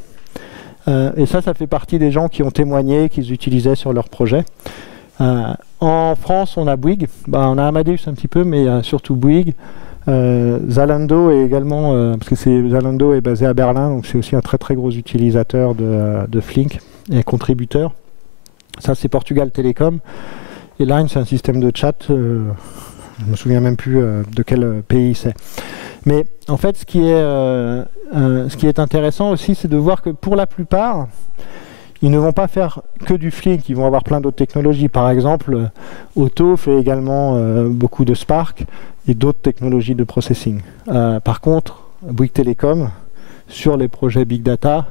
Et ça fait partie des gens qui ont témoigné qu'ils utilisaient sur leur projet. En France, on a Bouygues, on a Amadeus un petit peu, mais surtout Bouygues. Zalando est également, parce que Zalando est basé à Berlin, donc c'est aussi un très très gros utilisateur de Flink et contributeur. Ça, c'est Portugal Telecom. Et Line, c'est un système de chat. Je ne me souviens même plus de quel pays c'est. Mais en fait, ce qui est intéressant aussi, c'est de voir que pour la plupart, ils ne vont pas faire que du Flink, ils vont avoir plein d'autres technologies. Par exemple, Otto fait également beaucoup de Spark et d'autres technologies de processing. Par contre, Bouygues Telecom, sur les projets Big Data,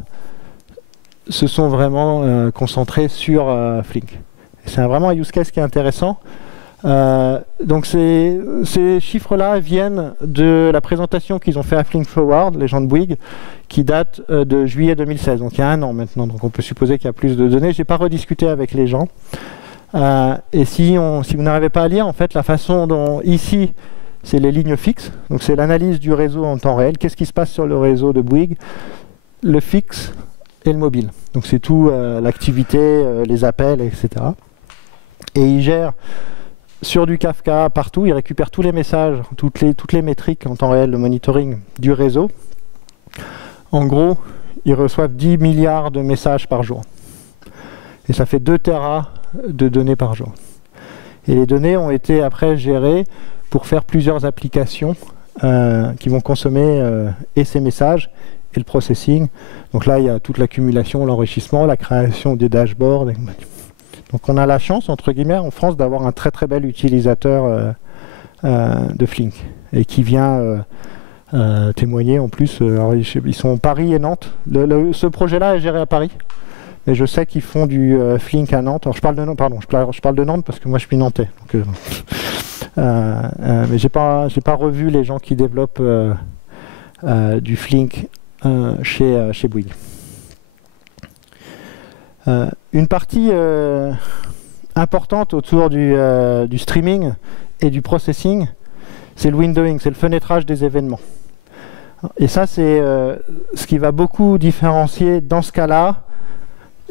se sont vraiment concentrés sur Flink. C'est vraiment un use case qui est intéressant. Donc ces chiffres-là viennent de la présentation qu'ils ont fait à Flink Forward, les gens de Bouygues, qui date de juillet 2016, donc il y a un an maintenant, donc on peut supposer qu'il y a plus de données. Je n'ai pas rediscuté avec les gens. Et si vous n'arrivez pas à lire, en fait, la façon dont ici, c'est les lignes fixes, donc c'est l'analyse du réseau en temps réel. Qu'est-ce qui se passe sur le réseau de Bouygues? Le fixe et le mobile. Donc c'est tout l'activité, les appels, etc. Et il gère sur du Kafka partout, il récupère tous les messages, toutes les métriques en temps réel, le monitoring du réseau. En gros, ils reçoivent 10 milliards de messages par jour. Et ça fait 2 Tera de données par jour. Et les données ont été après gérées pour faire plusieurs applications qui vont consommer et ces messages et le processing. Donc là, il y a toute l'accumulation, l'enrichissement, la création des dashboards. Donc on a la chance, entre guillemets, en France, d'avoir un très très bel utilisateur de Flink et qui vient témoigner en plus. Alors, ils sont Paris et Nantes. Ce projet-là est géré à Paris. Mais je sais qu'ils font du Flink à Nantes. Alors je parle de Nantes, pardon, je parle de Nantes parce que moi je suis nantais. Donc, mais j'ai pas revu les gens qui développent du Flink chez Bouygues. Une partie importante autour du streaming et du processing, c'est le windowing, c'est le fenêtrage des événements. Et ça, c'est ce qui va beaucoup différencier dans ce cas-là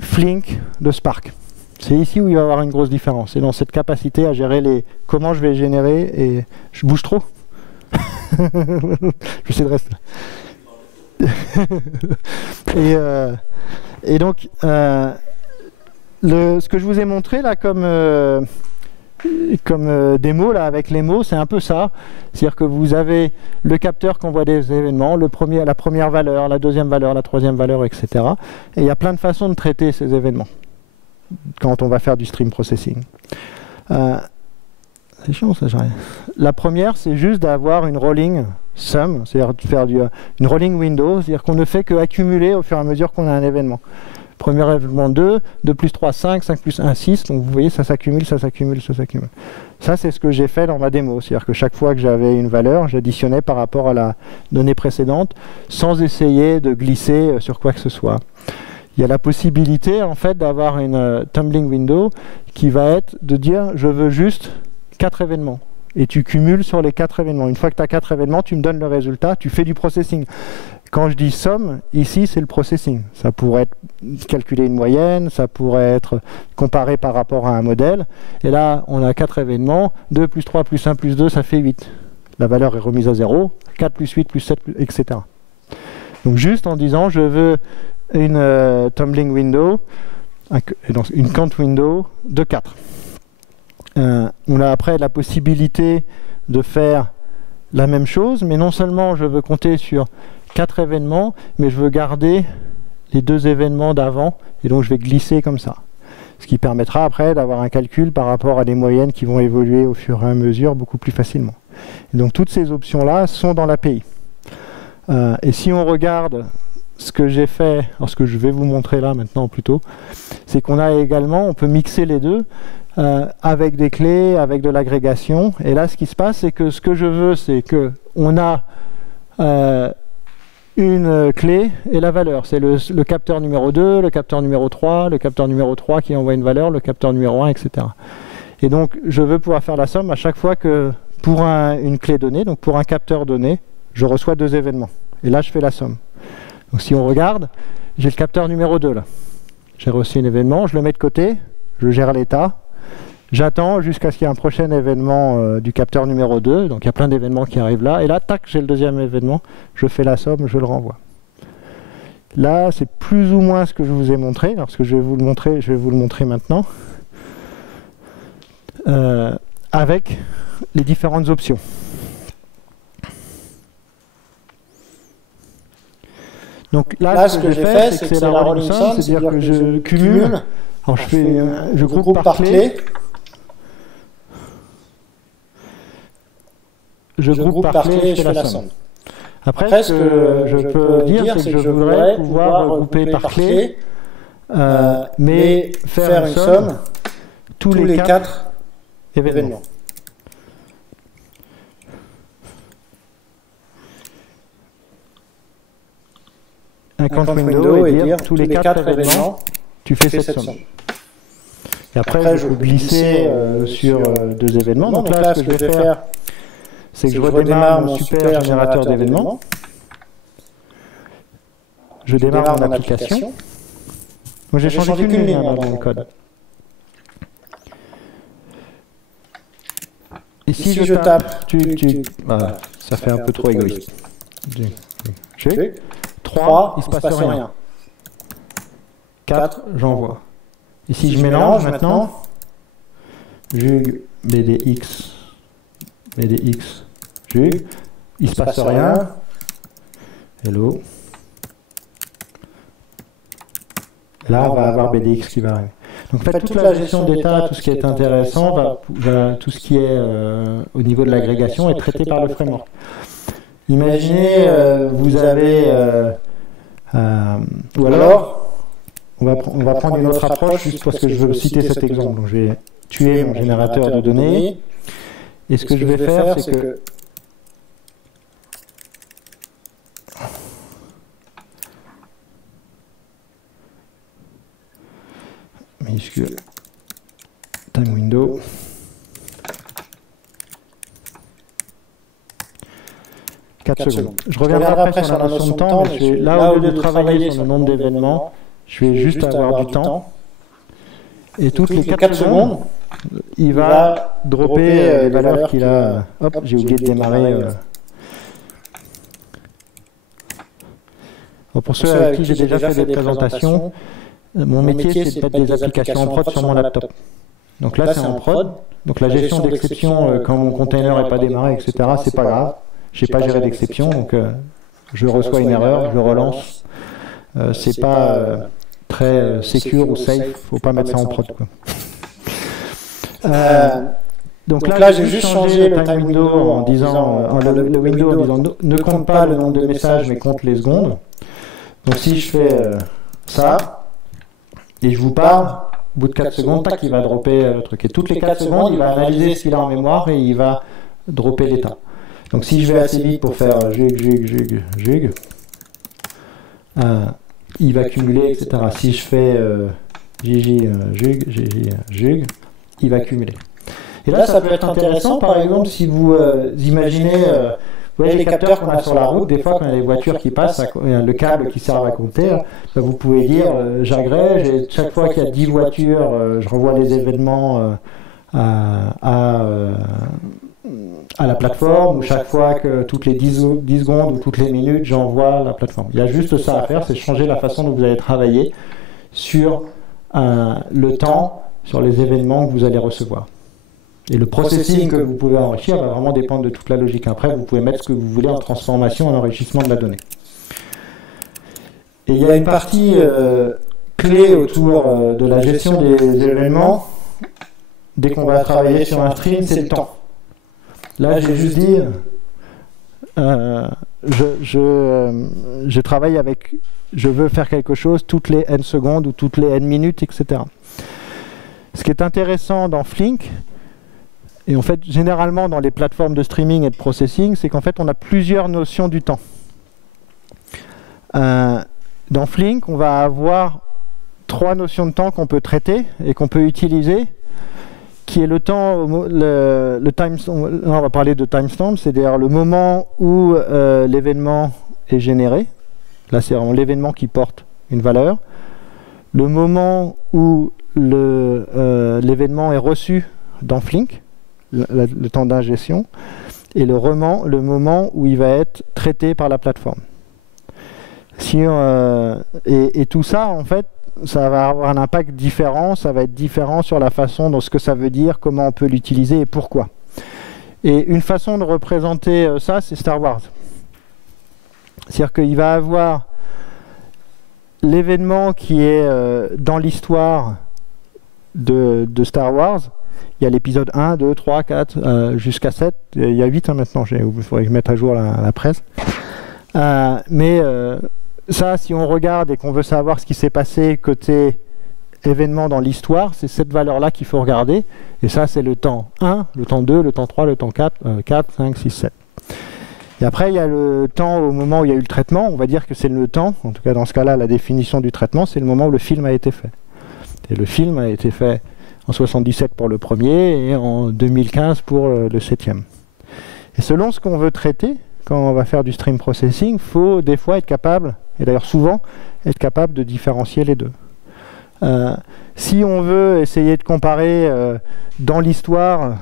Flink de Spark. C'est ici où il va y avoir une grosse différence. C'est dans cette capacité à gérer comment je vais générer et je bouge trop. Je sais de rester. Et donc ce que je vous ai montré là comme démo là avec les mots, c'est un peu ça. C'est-à-dire que vous avez le capteur qui envoie des événements, la première valeur, la deuxième valeur, la troisième valeur, etc. Et il y a plein de façons de traiter ces événements quand on va faire du stream processing. C'est chiant ça, j'arrive. La première, c'est juste d'avoir une rolling sum, c'est-à-dire de faire une rolling window, c'est-à-dire qu'on ne fait que accumuler au fur et à mesure qu'on a un événement. Premier événement 2, 2 plus 3, 5, 5 plus 1, 6. Donc vous voyez, ça s'accumule, ça s'accumule, ça s'accumule. Ça, c'est ce que j'ai fait dans ma démo. C'est-à-dire que chaque fois que j'avais une valeur, j'additionnais par rapport à la donnée précédente, sans essayer de glisser sur quoi que ce soit. Il y a la possibilité, en fait, d'avoir une tumbling window qui va être de dire, je veux juste 4 événements. Et tu cumules sur les 4 événements. Une fois que tu as 4 événements, tu me donnes le résultat, tu fais du processing. Quand je dis somme, ici, c'est le processing. Ça pourrait être calculer une moyenne, ça pourrait être comparé par rapport à un modèle. Et là, on a 4 événements. 2 plus 3 plus 1 plus 2, ça fait 8. La valeur est remise à 0. 4 plus 8 plus 7, etc. Donc juste en disant, je veux une tumbling window, une count window de 4. On a après la possibilité de faire la même chose, mais non seulement je veux compter sur 4 événements, mais je veux garder les 2 événements d'avant, et donc je vais glisser comme ça. Ce qui permettra après d'avoir un calcul par rapport à des moyennes qui vont évoluer au fur et à mesure beaucoup plus facilement. Et donc toutes ces options-là sont dans l'API. Et si on regarde ce que j'ai fait, alors ce que je vais vous montrer là maintenant plutôt, c'est qu'on a également, on peut mixer les deux, avec des clés, avec de l'agrégation. Et là, ce qui se passe, c'est que ce que je veux, c'est qu'on a une clé et la valeur. C'est le capteur numéro 2, le capteur numéro 3, le capteur numéro 3 qui envoie une valeur, le capteur numéro 1, etc. Et donc, je veux pouvoir faire la somme à chaque fois que, pour une clé donnée, donc pour un capteur donné, je reçois 2 événements. Et là, je fais la somme. Donc, si on regarde, j'ai le capteur numéro 2 là. J'ai reçu un événement, je le mets de côté, je gère l'état. J'attends jusqu'à ce qu'il y ait un prochain événement du capteur numéro 2. Donc il y a plein d'événements qui arrivent là. Et là, tac, j'ai le deuxième événement. Je fais la somme, je le renvoie. Là, c'est plus ou moins ce que je vous ai montré. Alors ce que je vais vous le montrer maintenant. Avec les différentes options. Donc là ce que j'ai fait, c'est que c'est la rolling sum, c'est-à-dire que je cumule. Alors je groupe par clé. Je groupe par clé et je fais la somme. Après, ce que je peux dire, c'est que je voudrais pouvoir regrouper par clé, mais faire une somme tous les 4 événements. un count window et dire tous les 4 événements, tu fais cette somme. Et après, je peux glisser sur 2 événements. Donc là, ce que je vais faire, c'est que je redémarre mon super générateur d'événements. Je démarre mon application. Moi, j'ai changé qu'une ligne dans le code. Et si je tape, voilà, ça fait un peu trop égoïste. 3, il ne se passe rien. 4, j'envoie. Et si je mélange maintenant, jug BDX, jug, il ne se passe rien. Hello. Là, on va avoir BDX qui va arriver. Donc en fait, toute la gestion d'état, tout ce qui est intéressant, tout ce qui est au niveau de l'agrégation est traité par le framework. Imaginez, vous avez... ou alors, on va prendre une autre approche juste parce que je veux citer cet exemple. Donc je vais tuer mon générateur de données. Et ce que je vais faire, c'est que... minuscule time window. « 4 secondes. Je reviendrai après sur la notion de temps, mais là, au lieu de travailler sur le nombre d'événements, je vais juste avoir du temps. Et toutes les 4 secondes, il va dropper les valeurs qu'il a. Hop, j'ai oublié de démarrer. Pour ceux avec qui j'ai déjà fait des présentations, mon métier, c'est de mettre des applications en prod sur mon laptop. Donc là, c'est en prod. Donc la gestion d'exception, quand mon container n'est pas démarré, etc., c'est pas grave. Je n'ai pas géré d'exception, donc je reçois une erreur, je relance. C'est pas très secure ou safe, il ne faut pas mettre ça en prod, quoi. Donc là, j'ai juste changé le time window en disant, le window en disant ne compte pas le nombre de messages, mais compte les secondes. Donc si je fais ça, et je vous parle, au bout de 4 secondes, tac, il va dropper le truc. Et toutes les 4 secondes, il va analyser ce qu'il a en mémoire et il va dropper l'état. Donc si je vais assez vite pour faire jug, il va cumuler, etc. Si je fais jug, il va cumuler. Et là, ça peut être intéressant, par exemple, si vous imaginez, vous voyez les capteurs qu'on a sur la route, des fois quand il y a des voitures qui passent, le câble qui sert à compter, vous pouvez dire, j'agrège, et chaque fois qu'il y a 10 voitures, je renvoie les événements à la plateforme, ou chaque fois que toutes les 10 secondes ou toutes les minutes, j'envoie la plateforme. Il y a juste ça à faire, c'est changer la façon dont vous allez travailler sur le temps, sur les événements que vous allez recevoir. Et le processing que vous pouvez enrichir va vraiment dépendre de toute la logique. Après, vous pouvez mettre ce que vous voulez en transformation, en enrichissement de la donnée. Et il y a une partie clé autour de la gestion des événements. Dès qu'on va travailler sur un stream, c'est le temps. Là, j'ai juste dit, je travaille avec, je veux faire quelque chose toutes les n secondes ou toutes les n minutes, etc. Ce qui est intéressant dans Flink, et en fait, généralement dans les plateformes de streaming et de processing, c'est qu'en fait, on a plusieurs notions du temps. Dans Flink, on va avoir 3 notions de temps qu'on peut traiter et qu'on peut utiliser, qui est le temps, le timestamp. On va parler de timestamp, c'est-à-dire le moment où l'événement est généré. Là, c'est vraiment l'événement qui porte une valeur. Le moment où l'événement est reçu dans Flink, le temps d'ingestion, et le moment où il va être traité par la plateforme. Et tout ça, en fait, ça va avoir un impact différent, ça va être différent sur la façon dont ce que ça veut dire, comment on peut l'utiliser et pourquoi. Et une façon de représenter ça, c'est Star Wars. C'est-à-dire qu'il va avoir l'événement qui est dans l'histoire de Star Wars. Il y a l'épisode 1, 2, 3, 4, jusqu'à 7. Il y a 8 maintenant, il faudrait que je mette à jour la presse. Ça, si on regarde et qu'on veut savoir ce qui s'est passé côté événement dans l'histoire, c'est cette valeur-là qu'il faut regarder. Et ça, c'est le temps 1, le temps 2, le temps 3, le temps 4, 4, 5, 6, 7. Et après, il y a le temps au moment où il y a eu le traitement. On va dire que c'est le temps, en tout cas dans ce cas-là, la définition du traitement, c'est le moment où le film a été fait. Et le film a été fait en 77 pour le premier et en 2015 pour le 7e. Et selon ce qu'on veut traiter, quand on va faire du stream processing, il faut des fois être capable, et d'ailleurs souvent, être capable de différencier les deux. Si on veut essayer de comparer dans l'histoire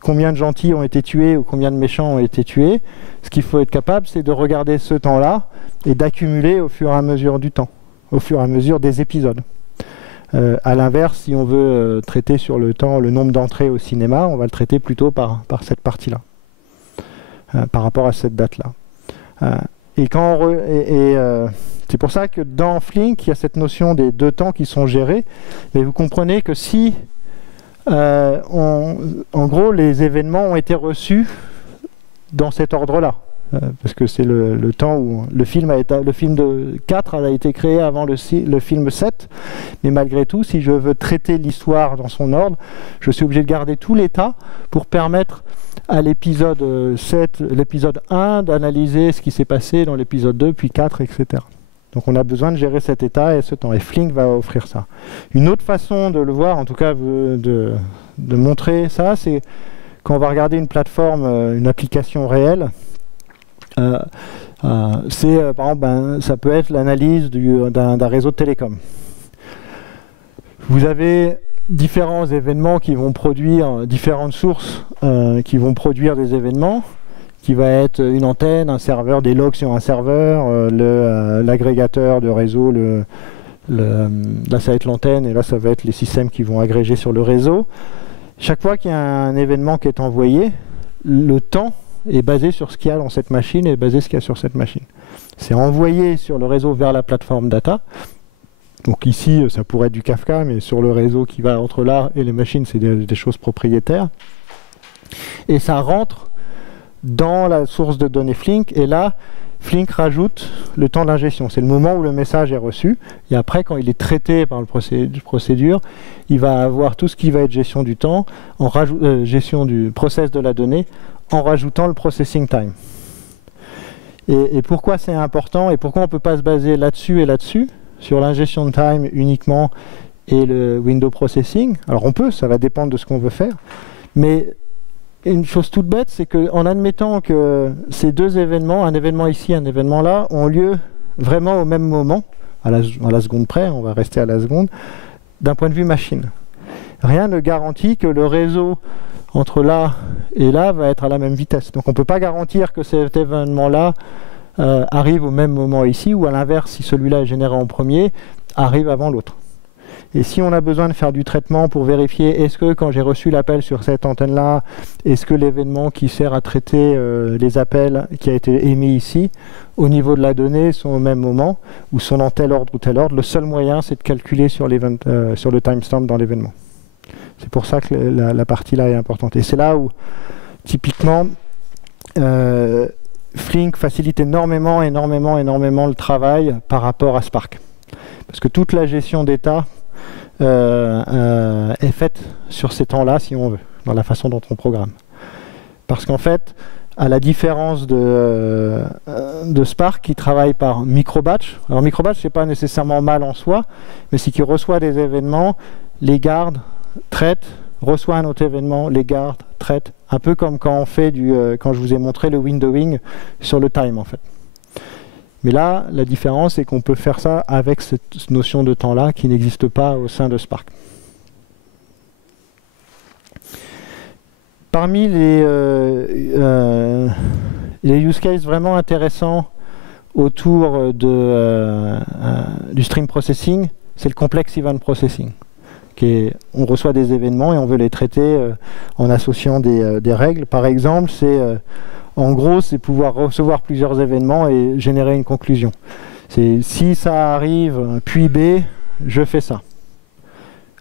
combien de gentils ont été tués ou combien de méchants ont été tués, ce qu'il faut être capable, c'est de regarder ce temps-là et d'accumuler au fur et à mesure du temps, au fur et à mesure des épisodes. À l'inverse, si on veut traiter sur le temps, le nombre d'entrées au cinéma, on va le traiter plutôt par cette partie-là, par rapport à cette date-là. C'est pour ça que dans Flink, il y a cette notion des deux temps qui sont gérés, mais vous comprenez que si en gros, les événements ont été reçus dans cet ordre-là. Parce que c'est le temps où le film de 4 a été créé avant le film 7. Mais malgré tout, si je veux traiter l'histoire dans son ordre, je suis obligé de garder tout l'état pour permettre à l'épisode 1 d'analyser ce qui s'est passé dans l'épisode 2, puis 4, etc. Donc on a besoin de gérer cet état et ce temps. Et Flink va offrir ça. Une autre façon de le voir, en tout cas de montrer ça, c'est quand on va regarder une plateforme, une application réelle. Par exemple, ça peut être l'analyse d'un réseau de télécom. Vous avez différents événements qui vont produire, différentes sources qui vont produire des événements, qui va être une antenne, un serveur, des logs sur un serveur, l'agrégateur de réseau, là ça va être l'antenne, et là ça va être les systèmes qui vont agréger sur le réseau. Chaque fois qu'il y a un événement qui est envoyé, le temps est basé sur ce qu'il y a dans cette machine et basé sur ce qu'il y a sur cette machine. C'est envoyé sur le réseau vers la plateforme data. Donc ici, ça pourrait être du Kafka, mais sur le réseau qui va entre là et les machines, c'est des choses propriétaires. Et ça rentre dans la source de données Flink, et là, Flink rajoute le temps d'ingestion. C'est le moment où le message est reçu, et après, quand il est traité par le procédure, il va avoir tout ce qui va être gestion du temps, gestion du process de la donnée, en rajoutant le processing time. Et pourquoi c'est important, et pourquoi on ne peut pas se baser là-dessus et là-dessus, sur l'ingestion de time uniquement et le window processing? Alors on peut, ça va dépendre de ce qu'on veut faire, mais une chose toute bête, c'est qu'en admettant que ces deux événements, un événement ici, un événement là, ont lieu vraiment au même moment, à la seconde près, on va rester à la seconde, d'un point de vue machine. Rien ne garantit que le réseau entre là et là va être à la même vitesse. Donc on ne peut pas garantir que cet événement-là arrive au même moment ici, ou à l'inverse, si celui-là est généré en premier, arrive avant l'autre. Et si on a besoin de faire du traitement pour vérifier, est-ce que quand j'ai reçu l'appel sur cette antenne-là, est-ce que l'événement qui sert à traiter les appels qui a été émis ici, au niveau de la donnée, sont au même moment, ou sont dans tel ordre ou tel ordre, le seul moyen, c'est de calculer sur le timestamp dans l'événement. C'est pour ça que la partie-là est importante. Et c'est là où, typiquement, Flink facilite énormément le travail par rapport à Spark. Parce que toute la gestion d'état est faite sur ces temps-là, si on veut, dans la façon dont on programme. Parce qu'en fait, à la différence de Spark, qui travaille par micro-batch, alors micro-batch, c'est pas nécessairement mal en soi, mais c'est qu'il reçoit des événements, les garde, traite, reçoit un autre événement, les garde, traite, un peu comme quand on fait quand je vous ai montré le windowing sur le time, en fait. Mais là, la différence, c'est qu'on peut faire ça avec cette notion de temps-là qui n'existe pas au sein de Spark. Parmi les use cases vraiment intéressants autour du stream processing, c'est le complex event processing. On reçoit des événements et on veut les traiter en associant des règles. Par exemple, en gros, c'est pouvoir recevoir plusieurs événements et générer une conclusion. Si ça arrive, puis B, je fais ça.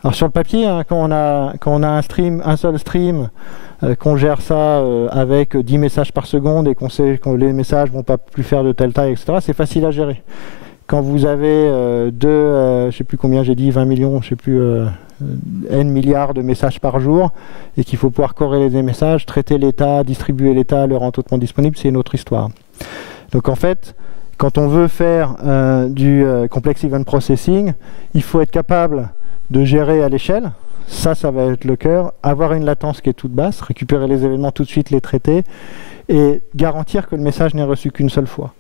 Alors sur le papier, hein, quand on a un seul stream, qu'on gère ça avec 10 messages par seconde et qu'on sait que les messages ne vont pas plus faire de telle taille, etc., c'est facile à gérer. Quand vous avez je ne sais plus combien j'ai dit, 20 millions, je ne sais plus, N milliards de messages par jour, et qu'il faut pouvoir corréler des messages, traiter l'état, distribuer l'état, le rendre totalement disponible, c'est une autre histoire. Donc en fait, quand on veut faire du complex event processing, il faut être capable de gérer à l'échelle. Ça va être le cœur. Avoir une latence qui est toute basse, récupérer les événements tout de suite, les traiter, et garantir que le message n'est reçu qu'une seule fois.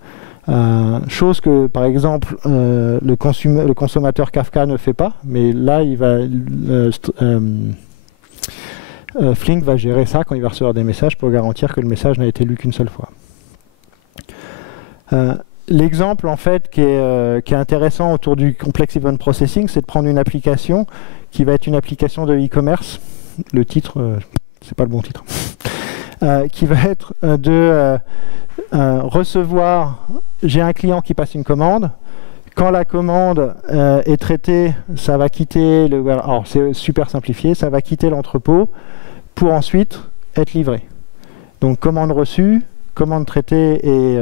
Chose que, par exemple, le consommateur Kafka ne fait pas, mais là, Flink va gérer ça quand il va recevoir des messages pour garantir que le message n'a été lu qu'une seule fois. L'exemple en fait qui est intéressant autour du complex event processing, c'est de prendre une application qui va être une application de e-commerce. Le titre, c'est pas le bon titre. Qui va être de recevoir. J'ai un client qui passe une commande. Quand la commande est traitée, ça va quitter le. Alors c'est super simplifié. Ça va quitter l'entrepôt pour ensuite être livré. Donc commande reçue, commande traitée et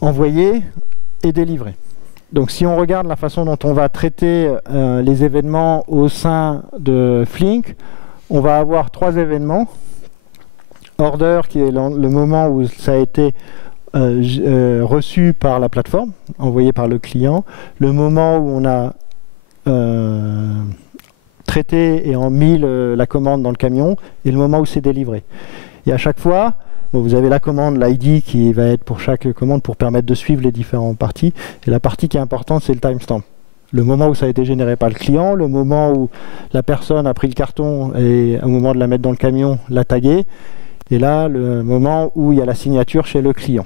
envoyée et délivrée. Donc si on regarde la façon dont on va traiter les événements au sein de Flink, on va avoir 3 événements. Order, qui est le moment où ça a été reçu par la plateforme, envoyé par le client. Le moment où on a traité et mis la commande dans le camion. Et le moment où c'est délivré. Et à chaque fois, vous avez la commande, l'ID qui va être pour chaque commande pour permettre de suivre les différentes parties. Et la partie qui est importante, c'est le timestamp. Le moment où ça a été généré par le client, le moment où la personne a pris le carton et au moment de la mettre dans le camion, l'a tagué. Et là, le moment où il y a la signature chez le client.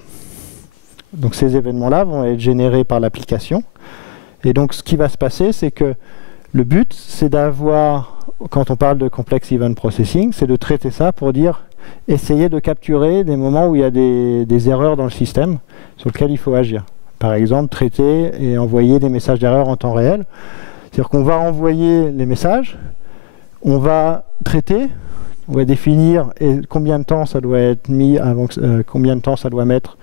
Donc ces événements-là vont être générés par l'application. Et donc ce qui va se passer, c'est que le but, c'est d'avoir, quand on parle de complex event processing, c'est de traiter ça pour dire essayer de capturer des moments où il y a des erreurs dans le système sur lesquels il faut agir. Par exemple, traiter et envoyer des messages d'erreur en temps réel. C'est-à-dire qu'on va envoyer les messages, on va traiter, on va définir combien de temps ça doit être mis avant combien de temps ça doit mettre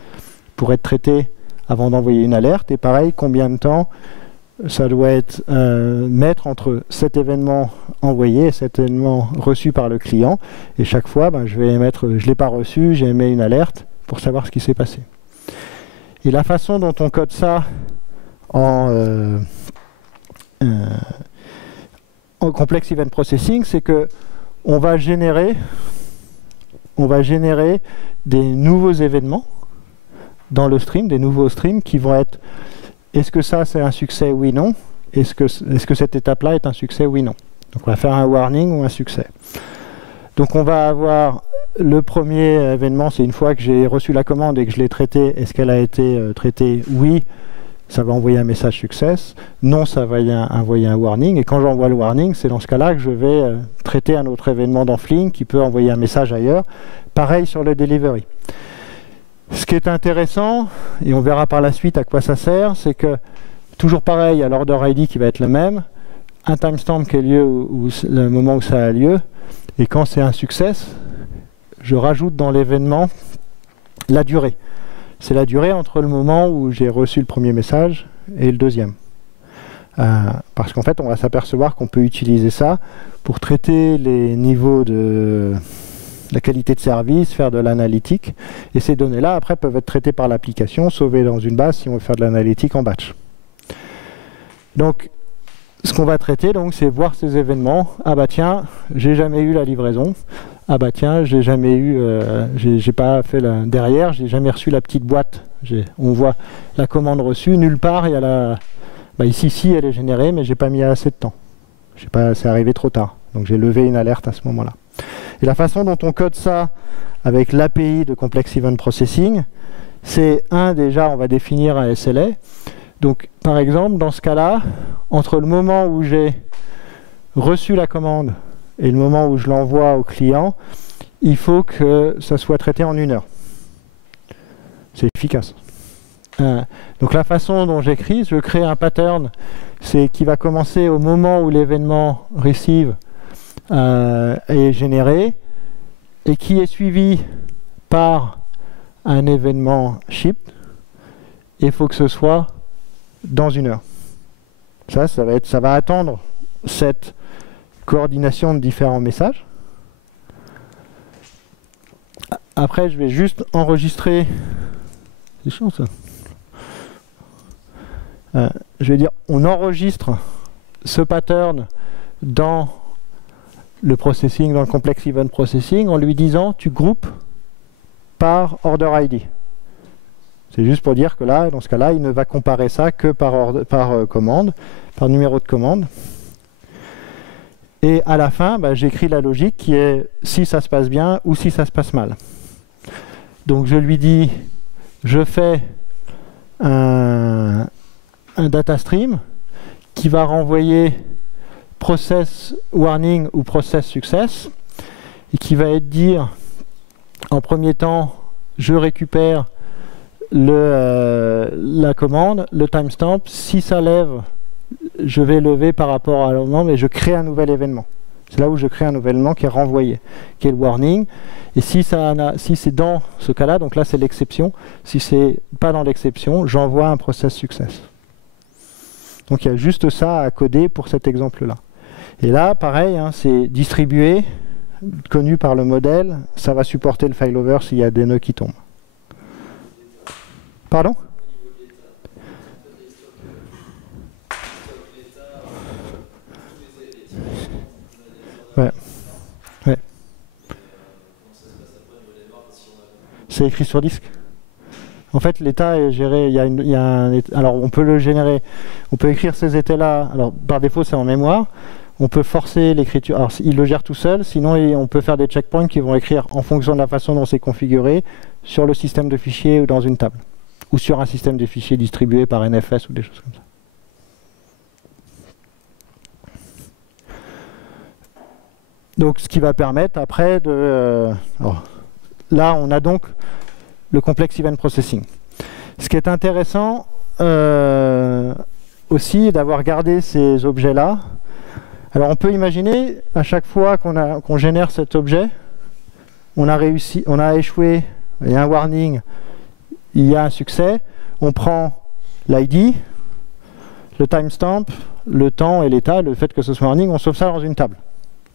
pour être traité avant d'envoyer une alerte, et pareil, combien de temps ça doit être mettre entre cet événement envoyé et cet événement reçu par le client. Et chaque fois, je vais mettre, je ne l'ai pas reçu, j'ai émis une alerte pour savoir ce qui s'est passé. Et la façon dont on code ça en complex event processing, c'est que on va générer des nouveaux événements dans le stream, des nouveaux streams qui vont être est-ce que ça c'est un succès, oui, non? Est-ce que cette étape-là est un succès, oui, non? Donc on va faire un warning ou un succès. Donc on va avoir le premier événement, c'est une fois que j'ai reçu la commande et que je l'ai traitée, est-ce qu'elle a été traitée? Oui, ça va envoyer un message success. Non, ça va envoyer un warning. Et quand j'envoie le warning, c'est dans ce cas-là que je vais traiter un autre événement dans Flink qui peut envoyer un message ailleurs. Pareil sur le delivery. Ce qui est intéressant, et on verra par la suite à quoi ça sert, c'est que, toujours pareil, à l'order ID qui va être le même, un timestamp qui est lieu le moment où ça a lieu, et quand c'est un success, je rajoute dans l'événement la durée. C'est la durée entre le moment où j'ai reçu le premier message et le deuxième. Parce qu'en fait, on va s'apercevoir qu'on peut utiliser ça pour traiter les niveaux de la qualité de service, faire de l'analytique. Et ces données-là, après, peuvent être traitées par l'application, sauvées dans une base si on veut faire de l'analytique en batch. Donc, ce qu'on va traiter, c'est voir ces événements. Ah bah tiens, j'ai jamais eu la livraison. Ah bah tiens, j'ai jamais eu, j'ai pas fait derrière, j'ai jamais reçu la petite boîte. On voit la commande reçue, nulle part il y a la. Bah ici, elle est générée, mais j'ai pas mis assez de temps. C'est arrivé trop tard. Donc j'ai levé une alerte à ce moment-là. Et la façon dont on code ça avec l'API de Complex Event Processing, c'est déjà, on va définir un SLA. Donc, par exemple, dans ce cas-là, entre le moment où j'ai reçu la commande et le moment où je l'envoie au client, il faut que ça soit traité en 1 heure. C'est efficace. Donc la façon dont j'écris, je crée un pattern, c'est qui va commencer au moment où l'événement receive est généré et qui est suivi par un événement ship. Il faut que ce soit dans 1 heure. Ça va attendre cette coordination de différents messages. Après, je vais juste enregistrer. C'est chiant ça. Je vais dire, on enregistre ce pattern dans le processing, dans le complex event processing, en lui disant, tu groupes par order ID. C'est juste pour dire que là, dans ce cas-là, il ne va comparer ça que par commande, par numéro de commande. Et à la fin, j'écris la logique qui est si ça se passe bien ou si ça se passe mal. Donc je lui dis, je fais un data stream qui va renvoyer process warning ou process success et qui va être dire en premier temps, je récupère la commande, le timestamp. Si ça lève, je vais lever par rapport à l'événement, mais je crée un nouvel événement. C'est là où je crée un nouvel événement qui est renvoyé, qui est le warning. Et si c'est dans ce cas-là, donc là c'est l'exception, si c'est pas dans l'exception, j'envoie un process success. Donc il y a juste ça à coder pour cet exemple-là. Et là, pareil, hein, c'est distribué, connu par le modèle, ça va supporter le failover s'il y a des nœuds qui tombent. Pardon ? Ouais. Ouais. C'est écrit sur disque. En fait, l'état est géré. Alors, on peut le générer. On peut écrire ces états-là. Alors, par défaut, c'est en mémoire. On peut forcer l'écriture. Alors, il le gère tout seul. Sinon, on peut faire des checkpoints qui vont écrire en fonction de la façon dont c'est configuré sur le système de fichiers ou dans une table. Ou sur un système de fichiers distribué par NFS ou des choses comme ça. Donc, ce qui va permettre après de... là, on a donc le complex event processing. Ce qui est intéressant aussi d'avoir gardé ces objets-là. Alors, on peut imaginer, à chaque fois qu'on génère cet objet, on a échoué, il y a un warning, il y a un succès, on prend l'ID, le timestamp, le temps et l'état, le fait que ce soit warning, on sauve ça dans une table.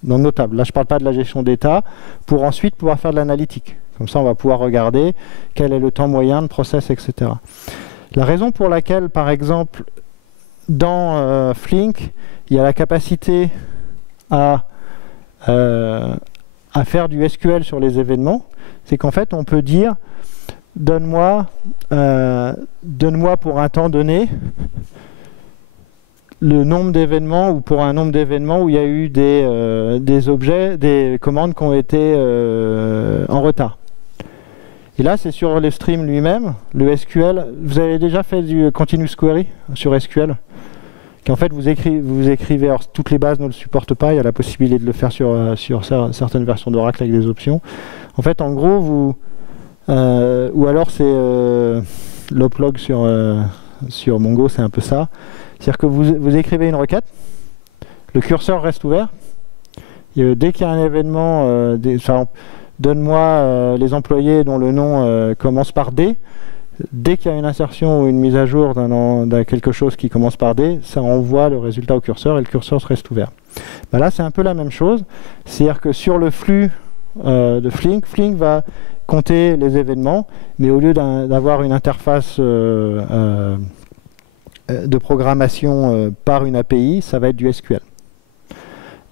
Dans nos tables. Là, je ne parle pas de la gestion d'état, pour ensuite pouvoir faire de l'analytique. Comme ça, on va pouvoir regarder quel est le temps moyen de process, etc. La raison pour laquelle, par exemple, dans Flink, il y a la capacité à faire du SQL sur les événements, c'est qu'en fait, on peut dire donne-moi pour un temps donné le nombre d'événements, ou pour un nombre d'événements où il y a eu des commandes qui ont été en retard. Et là, c'est sur le stream lui-même, le SQL. Vous avez déjà fait du continuous query sur SQL, qu'en fait vous écrivez, alors toutes les bases ne le supportent pas, il y a la possibilité de le faire sur certaines versions d'Oracle avec des options. En fait, en gros, ou alors c'est l'uplog sur Mongo, c'est un peu ça. C'est-à-dire que vous écrivez une requête, le curseur reste ouvert, et dès qu'il y a un événement, donne-moi les employés dont le nom commence par D, dès qu'il y a une insertion ou une mise à jour d'un quelque chose qui commence par D, ça envoie le résultat au curseur et le curseur reste ouvert. Là, c'est un peu la même chose, c'est-à-dire que sur le flux de Flink, Flink va compter les événements, mais au lieu d'avoir une interface de programmation par une API, ça va être du SQL.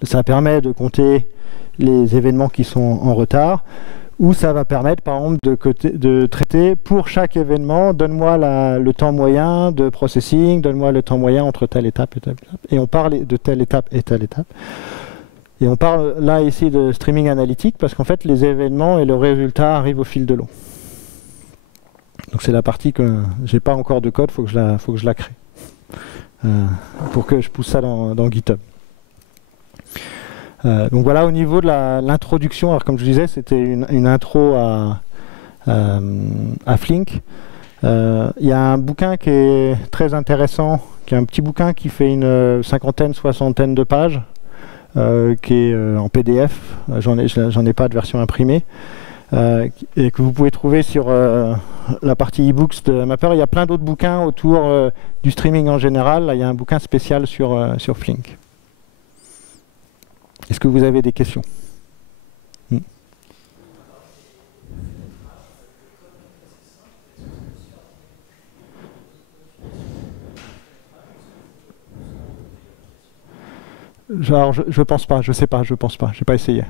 Ça permet de compter les événements qui sont en retard, ou ça va permettre par exemple de traiter pour chaque événement, donne-moi le temps moyen de processing, donne-moi le temps moyen entre telle étape et telle étape. Et on parle de telle étape et telle étape. Et on parle là ici de streaming analytique parce qu'en fait les événements et le résultat arrivent au fil de l'eau. Donc c'est la partie que j'ai pas encore de code, faut que je la crée. Pour que je pousse ça dans GitHub. Donc voilà, au niveau de l'introduction, alors comme je disais, c'était une intro à Flink. Il y a un bouquin qui est très intéressant, qui est un petit bouquin qui fait une cinquantaine, soixantaine de pages, qui est en PDF. J'en ai pas de version imprimée. et que vous pouvez trouver sur la partie e-books de Mapper. Il y a plein d'autres bouquins autour du streaming en général. Là, il y a un bouquin spécial sur Flink. Est-ce que vous avez des questions? Genre, je pense pas, je sais pas, je pense pas, j'ai pas essayé.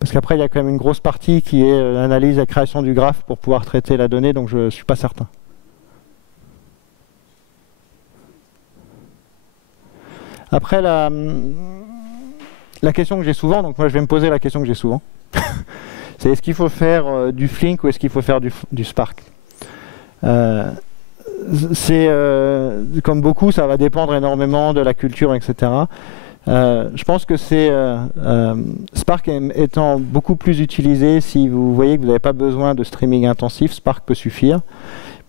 Parce qu'après, il y a quand même une grosse partie qui est l'analyse et la création du graphe pour pouvoir traiter la donnée, donc je suis pas certain. Après, la question que j'ai souvent, donc moi je vais me poser la question que j'ai souvent, c'est est-ce qu'il faut faire du Flink ou est-ce qu'il faut faire du Spark? Comme beaucoup, ça va dépendre énormément de la culture, etc. Je pense que Spark étant beaucoup plus utilisé, si vous voyez que vous n'avez pas besoin de streaming intensif, Spark peut suffire.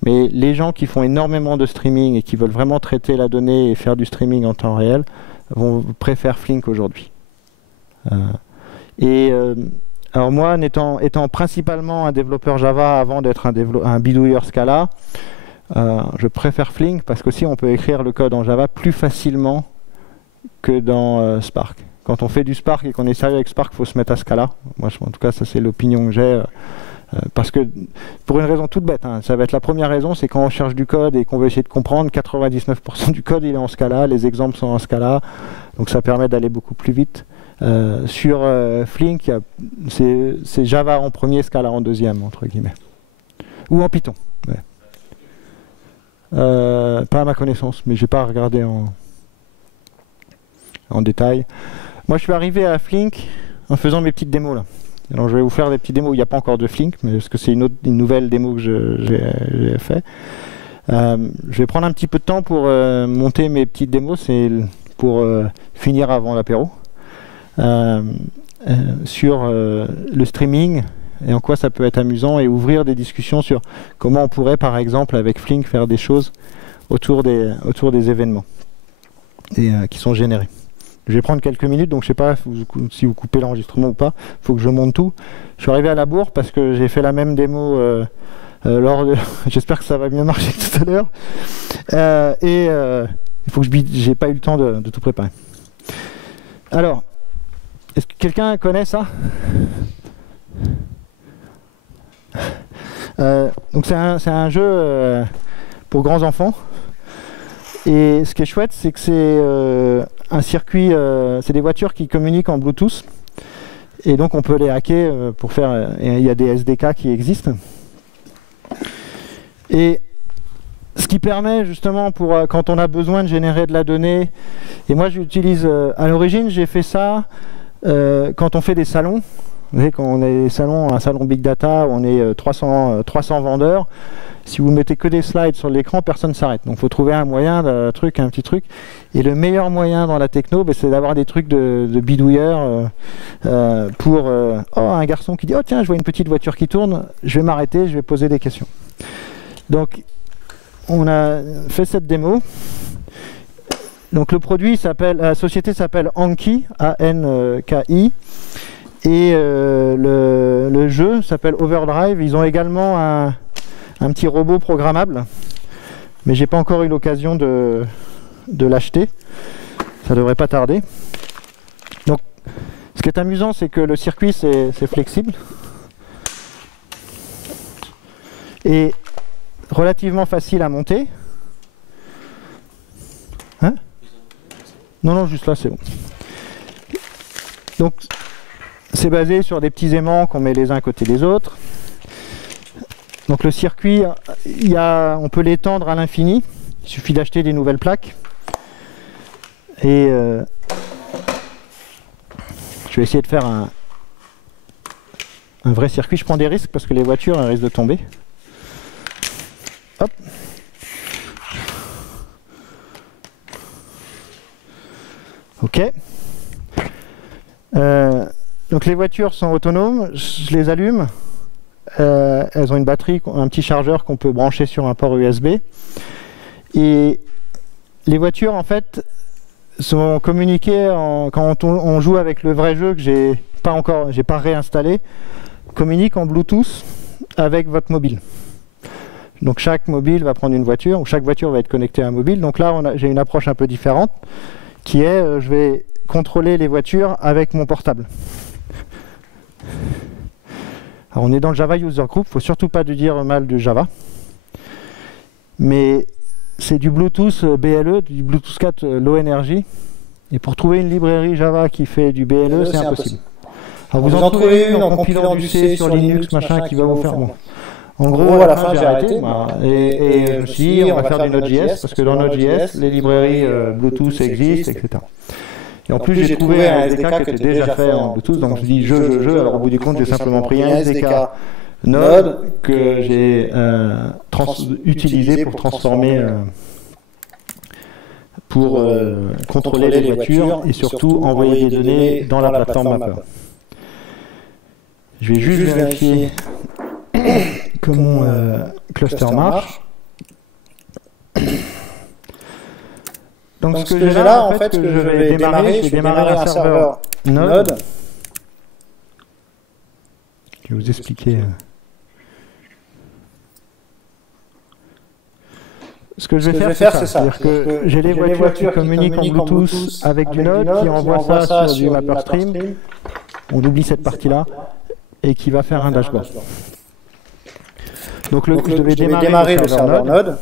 Mais les gens qui font énormément de streaming et qui veulent vraiment traiter la donnée et faire du streaming en temps réel préfèrent Flink aujourd'hui. Alors moi, étant principalement un développeur Java avant d'être un bidouilleur Scala, je préfère Flink parce qu'aussi on peut écrire le code en Java plus facilement que dans Spark. Quand on fait du Spark et qu'on est sérieux avec Spark, il faut se mettre à Scala. Moi, en tout cas, ça c'est l'opinion que j'ai. Parce que, pour une raison toute bête, hein, ça va être la première raison, c'est quand on cherche du code et qu'on veut essayer de comprendre, 99% du code il est en Scala, les exemples sont en Scala, donc ça permet d'aller beaucoup plus vite. Sur Flink, c'est Java en premier, Scala en deuxième, entre guillemets. Ou en Python. Ouais. Pas à ma connaissance, mais je n'ai pas regardé en détail. Moi, je suis arrivé à Flink en faisant mes petites démos là. Alors, je vais vous faire des petites démos où il n'y a pas encore de Flink, mais parce que c'est une nouvelle démo que j'ai fait. Je vais prendre un petit peu de temps pour monter mes petites démos, c'est pour finir avant l'apéro. Sur le streaming et en quoi ça peut être amusant et ouvrir des discussions sur comment on pourrait, par exemple, avec Flink, faire des choses autour des événements qui sont générés. Je vais prendre quelques minutes, donc je ne sais pas si vous coupez l'enregistrement ou pas. Il faut que je monte tout. Je suis arrivé à la bourre parce que j'ai fait la même démo j'espère que ça va mieux marcher tout à l'heure. Il faut que j'ai pas eu le temps de tout préparer. Alors, est-ce que quelqu'un connaît ça? Donc c'est un jeu pour grands enfants. Et ce qui est chouette, c'est que c'est un circuit, c'est des voitures qui communiquent en Bluetooth. Et donc on peut les hacker pour faire... Il y a des SDK qui existent. Et ce qui permet justement pour quand on a besoin de générer de la donnée, et moi j'utilise, à l'origine j'ai fait ça quand on fait des salons. Vous savez, quand on est un salon Big Data, où on est 300 vendeurs, si vous mettez que des slides sur l'écran, personne ne s'arrête. Donc il faut trouver un moyen, un petit truc. Et le meilleur moyen dans la techno, c'est d'avoir des trucs de bidouilleurs pour un garçon qui dit « Oh tiens, je vois une petite voiture qui tourne, je vais m'arrêter, je vais poser des questions. » Donc on a fait cette démo. Donc le produit s'appelle, la société s'appelle Anki, A-N-K-I. Et le jeu s'appelle Overdrive. Ils ont également un petit robot programmable, mais j'ai pas encore eu l'occasion de l'acheter. Ça devrait pas tarder. Donc, ce qui est amusant, c'est que le circuit c'est flexible et relativement facile à monter. Hein? Non, juste là, c'est bon. Donc, c'est basé sur des petits aimants qu'on met les uns à côté des autres. Donc le circuit, on peut l'étendre à l'infini. Il suffit d'acheter des nouvelles plaques. Et je vais essayer de faire un vrai circuit. Je prends des risques parce que les voitures elles risquent de tomber. Hop. Ok. Donc les voitures sont autonomes, je les allume, elles ont une batterie, un petit chargeur qu'on peut brancher sur un port USB. Et les voitures en fait sont communiquées quand on joue avec le vrai jeu que j'ai pas réinstallé. communique en Bluetooth avec votre mobile. Donc chaque mobile va prendre une voiture, ou chaque voiture va être connectée à un mobile. Donc là, j'ai une approche un peu différente, qui est, je vais contrôler les voitures avec mon portable. Alors on est dans le Java User Group, il ne faut surtout pas dire mal du Java. Mais c'est du Bluetooth BLE, du Bluetooth 4 Low Energy. Et pour trouver une librairie Java qui fait du BLE, c'est impossible. Alors vous en trouvez une en compilant du C sur Linux, machin, qui va vous faire bon. En gros, à la fin, j'ai arrêté. Et je me suis dit, on va faire du Node.js, parce que dans Node.js, les librairies Bluetooth existent, etc. Et en plus, j'ai trouvé un SDK qui était déjà fait en Bluetooth, donc je me suis dit, alors au bout du compte, j'ai simplement pris un SDK Node que j'ai utilisé pour transformer, pour contrôler les voitures et surtout envoyer des données dans la plateforme Mapper. Je vais juste vérifier que mon cluster marche. Donc ce que j'ai là, en fait, que je vais démarrer un serveur Node. Je vais vous expliquer. Ce que je vais faire, c'est ça. C'est-à-dire que j'ai les voitures qui communiquent en Bluetooth avec du Node, qui envoie ça sur du MapperStream. On oublie cette partie-là, et qui va faire un dashboard. Donc je devais démarrer le serveur Node.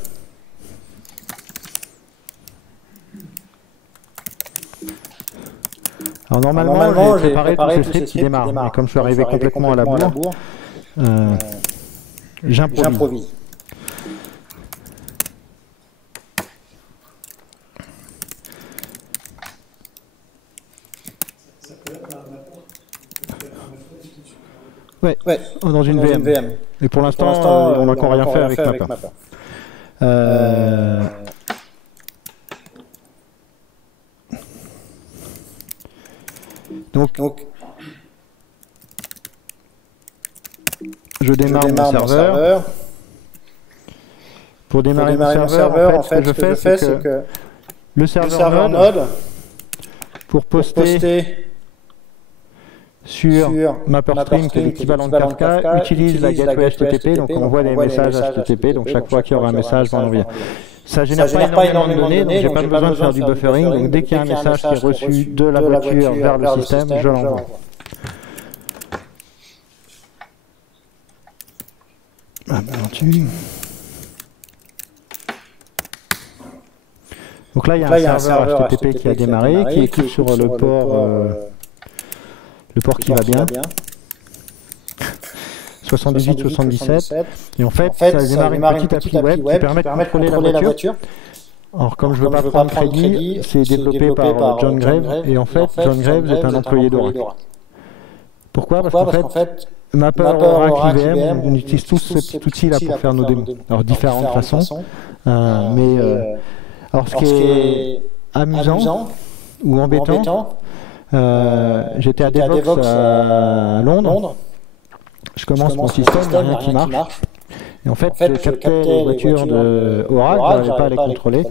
Alors normalement j'ai préparé tous ces scripts qui démarrent, mais comme je suis arrivé complètement à la bourre, j'improvise. Ouais, dans une VM. Et pour l'instant, on n'a encore rien fait avec Mapper. Donc, je démarre mon serveur. Pour démarrer mon serveur, en fait, ce que je fais, c'est que le serveur Node, pour poster sur MapperStream, qui est l'équivalent de Kafka, utilise la gateway HTTP, donc on envoie des messages HTTP, donc chaque fois qu'il y aura un message, on envoie. Ça ne génère pas énormément de données, donc j'ai pas besoin de faire du buffering, donc dès qu'il y a un message qui est reçu de la voiture vers le système, je l'envoie. Donc là, il y a un serveur HTTP qui a démarré, qui écoute sur le port qui va bien, 78-77, et en fait, ça démarre une petite appli web qui permet de contrôler la voiture. Alors comme je ne veux pas prendre crédit, c'est développé par John Graves, et en fait, John Graves est un employé d'Oracle. Pourquoi? Parce qu'en fait, Mapper, Oracle, IBM, on utilise tous ce petit outil-là pour faire nos démos. Alors différentes façons, mais alors ce qui est amusant ou embêtant, j'étais à Devox à Londres, je commence mon système, il n'y a rien qui marche. Et en fait, je captais les voitures de Oracle, je n'arrivais pas à les contrôler.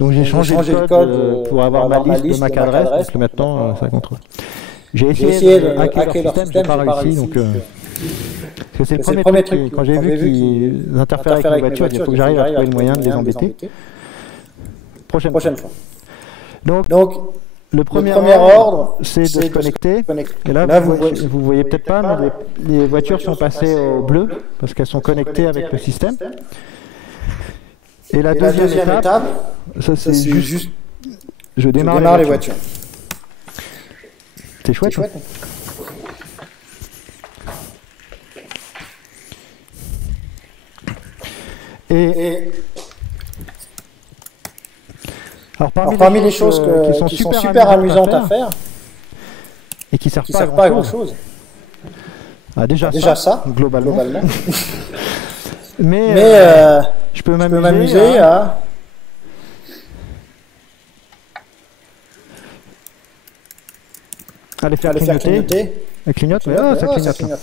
Donc j'ai changé le code pour avoir ma liste de MAC adresse, donc maintenant ça contrôle. J'ai essayé de hacker leur système, je n'ai pas réussi. Donc, parce que c'est le premier truc, quand j'ai vu qu'ils interféraient avec les voitures, il faut que j'arrive à trouver le moyen de les embêter. Prochaine fois. Donc le premier ordre, c'est de se connecter. Et là, vous voyez peut-être pas, mais les voitures sont passées au bleu, parce qu'elles sont connectées avec le système. Et la deuxième étape, ça c'est juste, je démarre les voitures. C'est chouette. Alors parmi les choses qui sont super amusantes à faire et qui ne servent pas à grand chose, déjà ça, globalement. mais je peux m'amuser à les faire clignoter. Elle clignote, mais ça clignote.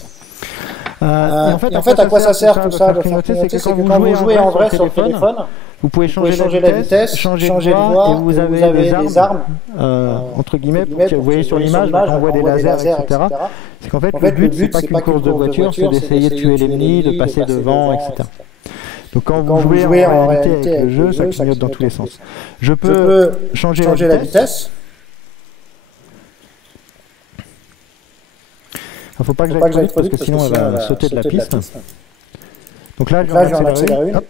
En fait, à quoi ça sert tout ça de faire clignoter? C'est que quand vous jouez en vrai sur le téléphone, Vous pouvez changer la vitesse, changer de voie, et vous avez des armes, entre guillemets, pour que vous voyez sur l'image, on voit des lasers, etc. C'est qu'en fait, le but, c'est pas qu'une course de voiture, c'est d'essayer de tuer l'ennemi, de passer devant, etc. Donc quand vous jouez en réalité avec le jeu, ça clignote dans tous les sens. Je peux changer la vitesse. Il ne faut pas que j'aille trop vite parce que sinon elle va sauter de la piste. Donc là, je vais en accélérer une. Hop.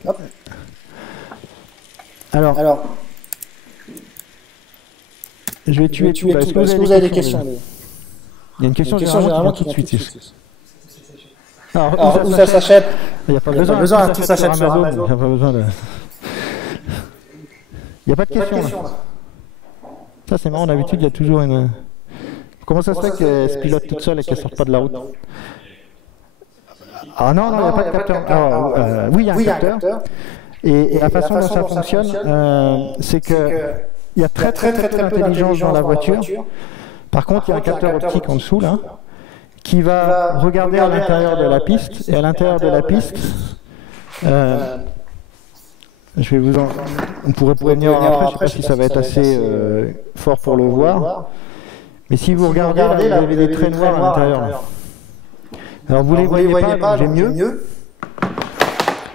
Alors, je vais tuer tout. Est-ce que vous avez des questions? Il y a une question généralement qui vient tout de suite. Alors, où ça s'achète? Il n'y a pas besoin, tout s'achète sur Amazon. Il n'y a pas besoin de... Il n'y a pas de question là. Ça c'est marrant, d'habitude il y a toujours une... Comment ça se fait qu'elle se pilote toute seule et qu'elle ne sort pas de la route? Ah non, il n'y a pas de capteur. Oui, il y a un capteur. Et la façon dont ça fonctionne, c'est qu'il y a très peu d'intelligence dans la voiture. Par contre, il y a un capteur optique en dessous là, qui va regarder à l'intérieur de la piste. Et à l'intérieur de la piste, je vais vous en... On pourrait venir après, je ne sais pas si ça va être assez fort pour le voir. Mais si vous regardez, là, vous avez des traits noirs à l'intérieur. Alors vous ne les voyez pas, j'ai mieux.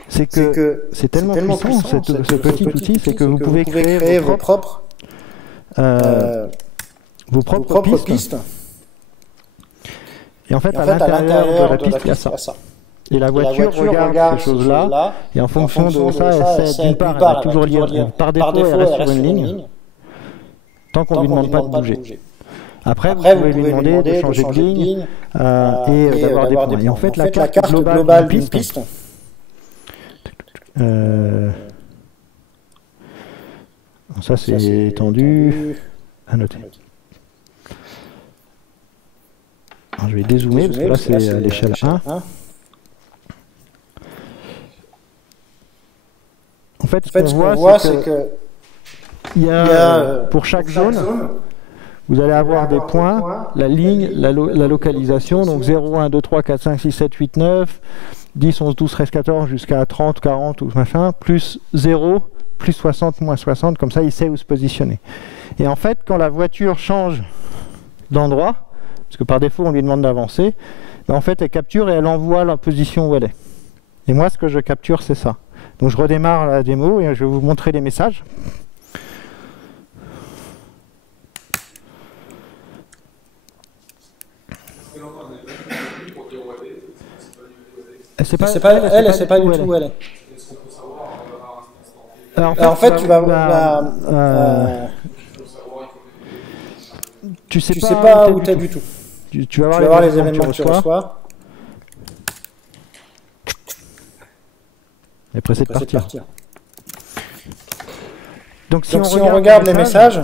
C'est que c'est tellement puissant, ce petit outil, c'est que vous pouvez créer vos propres pistes. Et en fait, à l'intérieur de la piste, il y a ça. Et la voiture regarde ces choses-là, et en fonction de ça, elle sait, d'une part, elle va toujours lire, par défaut, elle reste sur une ligne, tant qu'on ne lui demande pas de bouger. Après, vous pouvez lui demander de changer de ligne et d'avoir des points. Et en fait, la carte globale d'une piste, ça c'est étendu, à noter. Alors, je vais dézoomer parce que là c'est à l'échelle 1. En fait, ce qu'on voit, c'est que il y a, pour chaque zone, vous allez avoir des points, la ligne, la localisation, donc 0, 1, 2, 3, 4, 5, 6, 7, 8, 9, 10, 11, 12, 13, 14, jusqu'à 30, 40, ou machin, plus 0, plus 60, moins 60, comme ça il sait où se positionner. Et en fait, quand la voiture change d'endroit, parce que par défaut on lui demande d'avancer, ben en fait elle capture et elle envoie la position où elle est. Et moi ce que je capture c'est ça. Donc je redémarre la démo et je vais vous montrer les messages. Elle sait pas du tout où elle est. Alors, en fait, tu sais pas où tu es du tout. Tu vas voir les événements que tu reçois. Elle est pressée de partir. Donc si on regarde les messages,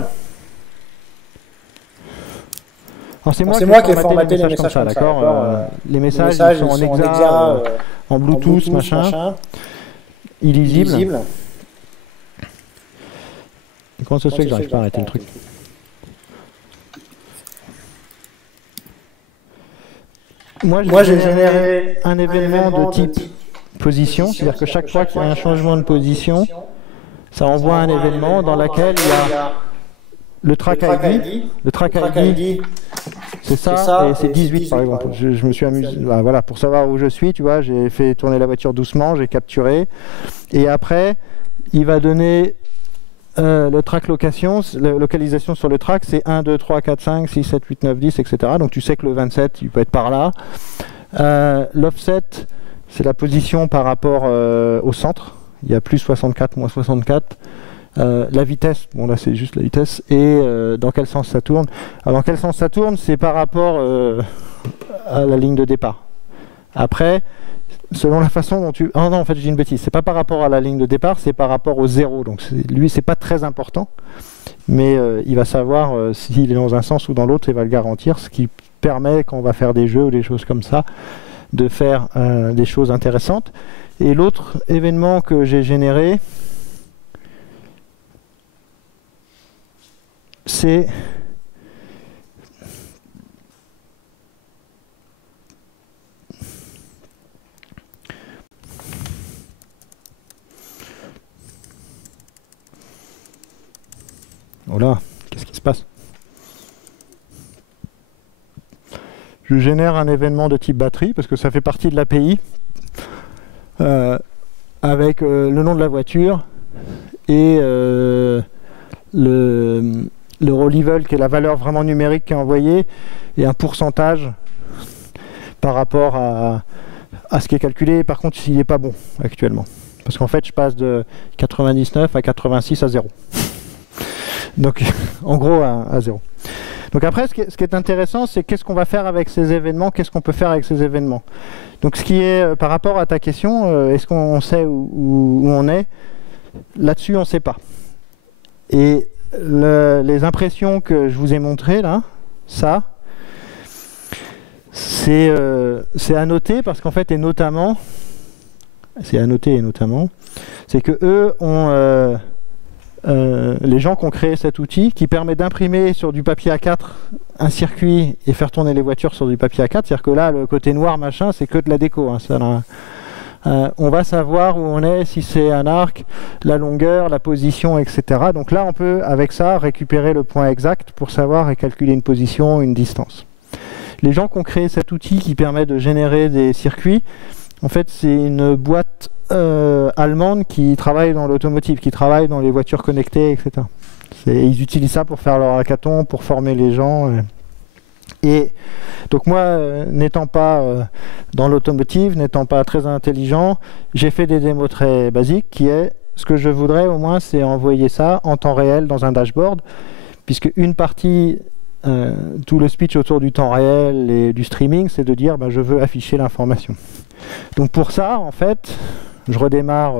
c'est moi qui ai formaté les messages comme ça, d'accord. Les messages sont en hexa, en Bluetooth, machin, illisible. Et comment ça se fait que j'arrive pas à arrêter le truc? Moi j'ai généré un événement de type position, c'est-à-dire que chaque fois qu'il y a un changement de position, ça envoie un événement dans lequel il y a le track ID. Le track ID, c'est ça, et c'est 18 par exemple. Je me suis amusé, voilà, pour savoir où je suis, tu vois, j'ai fait tourner la voiture doucement, j'ai capturé, et après, il va donner le track localisation sur le track, c'est 1, 2, 3, 4, 5, 6, 7, 8, 9, 10, etc. Donc tu sais que le 27, il peut être par là. L'offset, c'est la position par rapport au centre. Il y a plus 64, moins 64. La vitesse, bon là c'est juste la vitesse, et dans quel sens ça tourne. Alors dans quel sens ça tourne, c'est par rapport à la ligne de départ. Après, selon la façon dont tu... Ah non, en fait je dis une bêtise, c'est pas par rapport à la ligne de départ, c'est par rapport au zéro. Donc lui c'est pas très important, mais il va savoir s'il est dans un sens ou dans l'autre, il va le garantir, ce qui permet quand on va faire des jeux ou des choses comme ça, de faire des choses intéressantes. Et l'autre événement que j'ai généré, c'est Oh là, qu'est-ce qui se passe? Je génère un événement de type batterie, parce que ça fait partie de l'API, avec le nom de la voiture et le row level, qui est la valeur vraiment numérique qui est envoyée, et un pourcentage par rapport à ce qui est calculé. Par contre, il n'est pas bon actuellement. Parce qu'en fait, je passe de 99 à 86 à 0. Donc, en gros, à 0. Donc après, ce qui est intéressant, c'est qu'est-ce qu'on va faire avec ces événements, qu'est-ce qu'on peut faire avec ces événements. Donc ce qui est, par rapport à ta question, est-ce qu'on sait où on est? Là-dessus, on ne sait pas. Et les impressions que je vous ai montrées, là, ça, c'est à noter, parce qu'en fait, c'est à noter et notamment, c'est que eux ont... les gens qui ont créé cet outil qui permet d'imprimer sur du papier A4 un circuit et faire tourner les voitures sur du papier A4, c'est-à-dire que là, le côté noir, machin, c'est que de la déco. Hein, ça, on va savoir où on est, si c'est un arc, la longueur, la position, etc. Donc là, on peut, avec ça, récupérer le point exact pour savoir et calculer une position, une distance. Les gens qui ont créé cet outil qui permet de générer des circuits, en fait, c'est une boîte allemande qui travaille dans l'automotive, qui travaille dans les voitures connectées, etc. Ils utilisent ça pour faire leur hackathon, pour former les gens. Et donc moi, n'étant pas dans l'automotive, n'étant pas très intelligent, j'ai fait des démos très basiques, qui est, ce que je voudrais au moins, c'est envoyer ça en temps réel dans un dashboard, puisque une partie, tout le speech autour du temps réel et du streaming, c'est de dire, je veux afficher l'information. Donc pour ça, en fait, je redémarre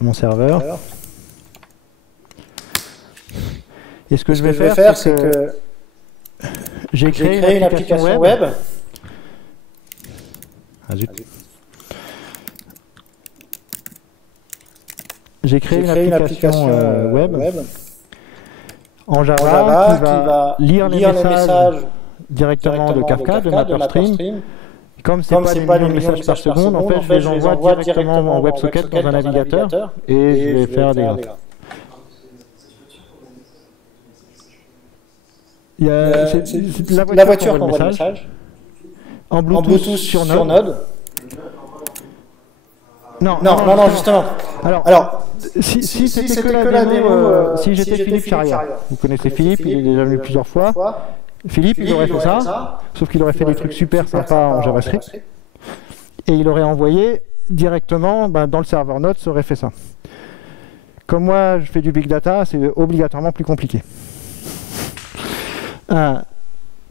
mon serveur. Et ce que je vais faire, c'est que j'ai créé une application web. Ah, zut. J'ai créé une application web en Java qui va lire les messages directement de Kafka, de MapperStream. Comme ce n'est pas des millions de messages par seconde, en fait, je les envoie directement en WebSocket dans un navigateur et je vais faire des graphes. La voiture envoie le message en Bluetooth sur Node. Non, justement. Alors si c'était que la démo, si j'étais Philippe Charrière, vous connaissez Philippe, il est déjà venu plusieurs fois. Philippe, il aurait fait ça, sauf qu'il aurait fait des trucs super sympas en JavaScript. Et il aurait envoyé directement dans le serveur Node, ça aurait fait ça. Comme moi, je fais du big data, c'est obligatoirement plus compliqué.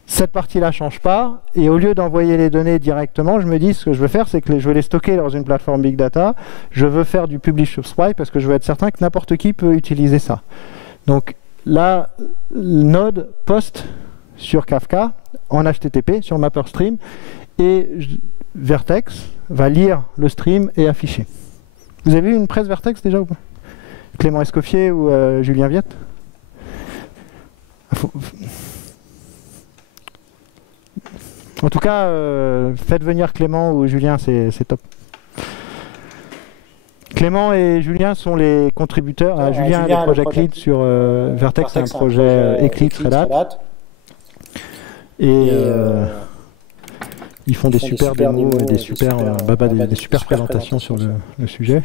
Cette partie-là ne change pas. Et au lieu d'envoyer les données directement, je me dis, ce que je veux faire, c'est que je veux les stocker dans une plateforme big data. Je veux faire du publish subscribe parce que je veux être certain que n'importe qui peut utiliser ça. Donc là, Node poste sur Kafka en HTTP, sur MapperStream, et Vertex va lire le stream et afficher. Vous avez eu une presse Vertex déjà ou pas? Clément Escoffier ou Julien Viette? En tout cas, faites venir Clément ou Julien, c'est top. Clément et Julien sont les contributeurs. Julien est le project lead sur Vertex, c'est un projet Eclipse Red Hat. Et ils font des super démos et des super présentations sur le sujet.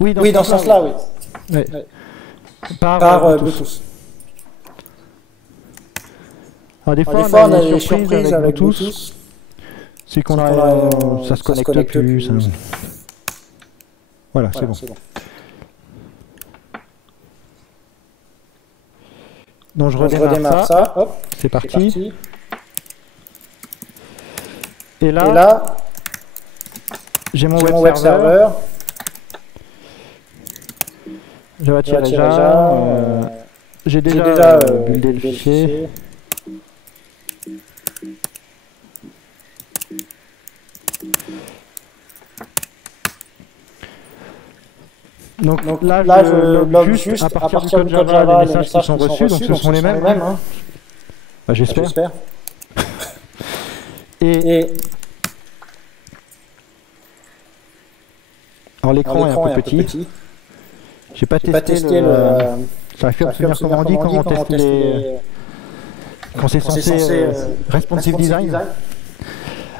Oui, dans ce sens-là, oui. Ouais. Par Bluetooth. Alors, des fois, on a des surprises avec Bluetooth. C'est qu'on ça se connecte plus. Voilà, c'est bon. Donc je redémarre ça. C'est parti. Et là, j'ai mon web server. Java Java. J'ai déjà buildé le fichier. Donc là, je log juste à partir du code Java les messages qui sont reçus, donc ce sont les mêmes. Hein. J'espère. Et Alors l'écran est un peu petit. J'ai pas testé le... J'arrive plus à me souvenir comment on dit quand on teste les... Quand c'est censé responsive design.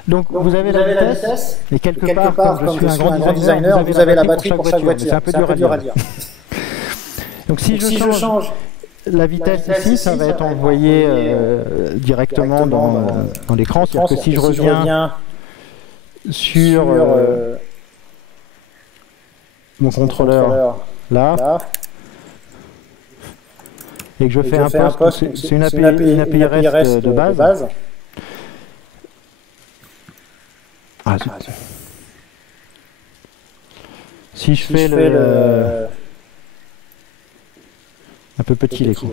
Donc vous avez la vitesse, et quelque part, comme je suis un grand designer, vous avez la batterie pour chaque voiture. C'est un peu dur à dire. Donc si je change la vitesse ici, ça va être envoyé directement dans l'écran. C'est-à-dire que si je reviens sur mon contrôleur là, et que je fais un poste, c'est une API REST de base. Si je fais le... Un peu petit l'écran.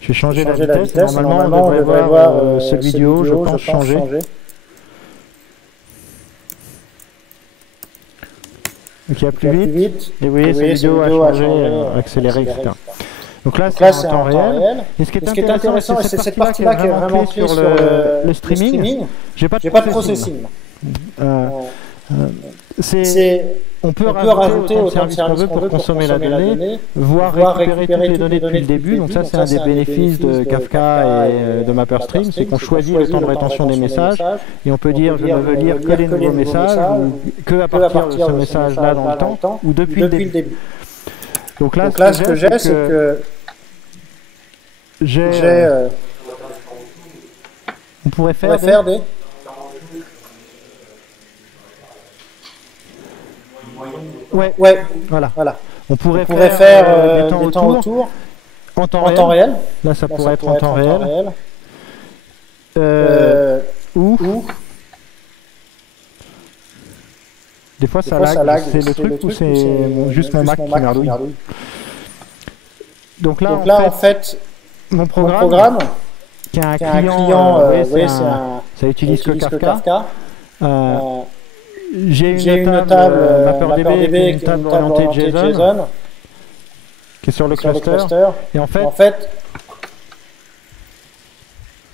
Je vais changer la vitesse. Normalement, on devrait voir celui du haut, je pense, changer. Donc il va plus vite. Et vous voyez, cette vidéo a changé, accéléré, etc. Donc là, c'est en temps réel. Et ce qui est intéressant, c'est cette partie-là qui est vraiment clé sur le streaming. J'ai pas de processing. On peut rajouter autant de services qu'on veut pour consommer la donnée, voire récupérer toutes les données depuis le début. Donc ça, c'est un des bénéfices de Kafka et de MapperStream, c'est qu'on choisit le temps de rétention des messages et on peut dire je ne veux lire que les nouveaux messages ou que à partir de ce message-là dans le temps ou depuis le début. Donc là, ce que j'ai, c'est que on pourrait faire des... Ouais, voilà. On pourrait faire des temps autour en temps réel. Là, ça pourrait être en temps réel. Ou des fois, ça lag. C'est le truc ou c'est juste mon Mac qui merdouille. Donc là, en fait, mon programme qui a un client, ça utilise que Kafka. J'ai une table MapperDB, une table orientée JSON, qui est sur le cluster. Et en fait,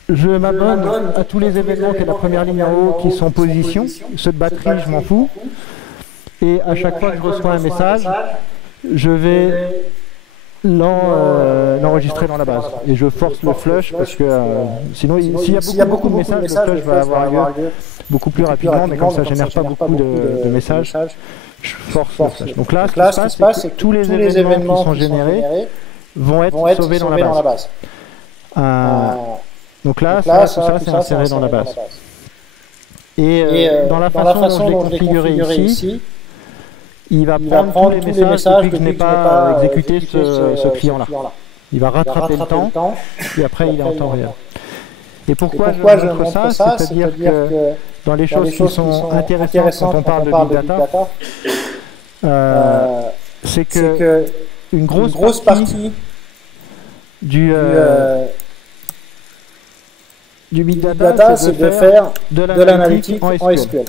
je m'abonne à tous les événements qui est la première ligne en haut qui sont position. Ceux de batterie, je m'en fous. Et à chaque fois que je reçois un message, je vais l'enregistrer dans la base. Et je force le flush parce que sinon, s'il y a beaucoup de messages, le flush va avoir lieu beaucoup plus rapidement, mais comme ça ne génère pas beaucoup de messages, je force le flush. Donc là, ce qui se passe, c'est que tous les événements qui sont générés vont être sauvés dans la base. Donc là, tout ça, c'est inséré dans la base. Et dans la façon dont je l'ai configuré ici, il va prendre tous les messages depuis que je n'ai pas exécuté ce client-là. Il va rattraper le temps, et après il est en temps réel. Et pourquoi je montre ça? C'est-à-dire que dans les choses qui sont intéressantes quand on parle de Big Data, c'est que une grosse partie du Big Data, c'est de faire de l'analytique en SQL.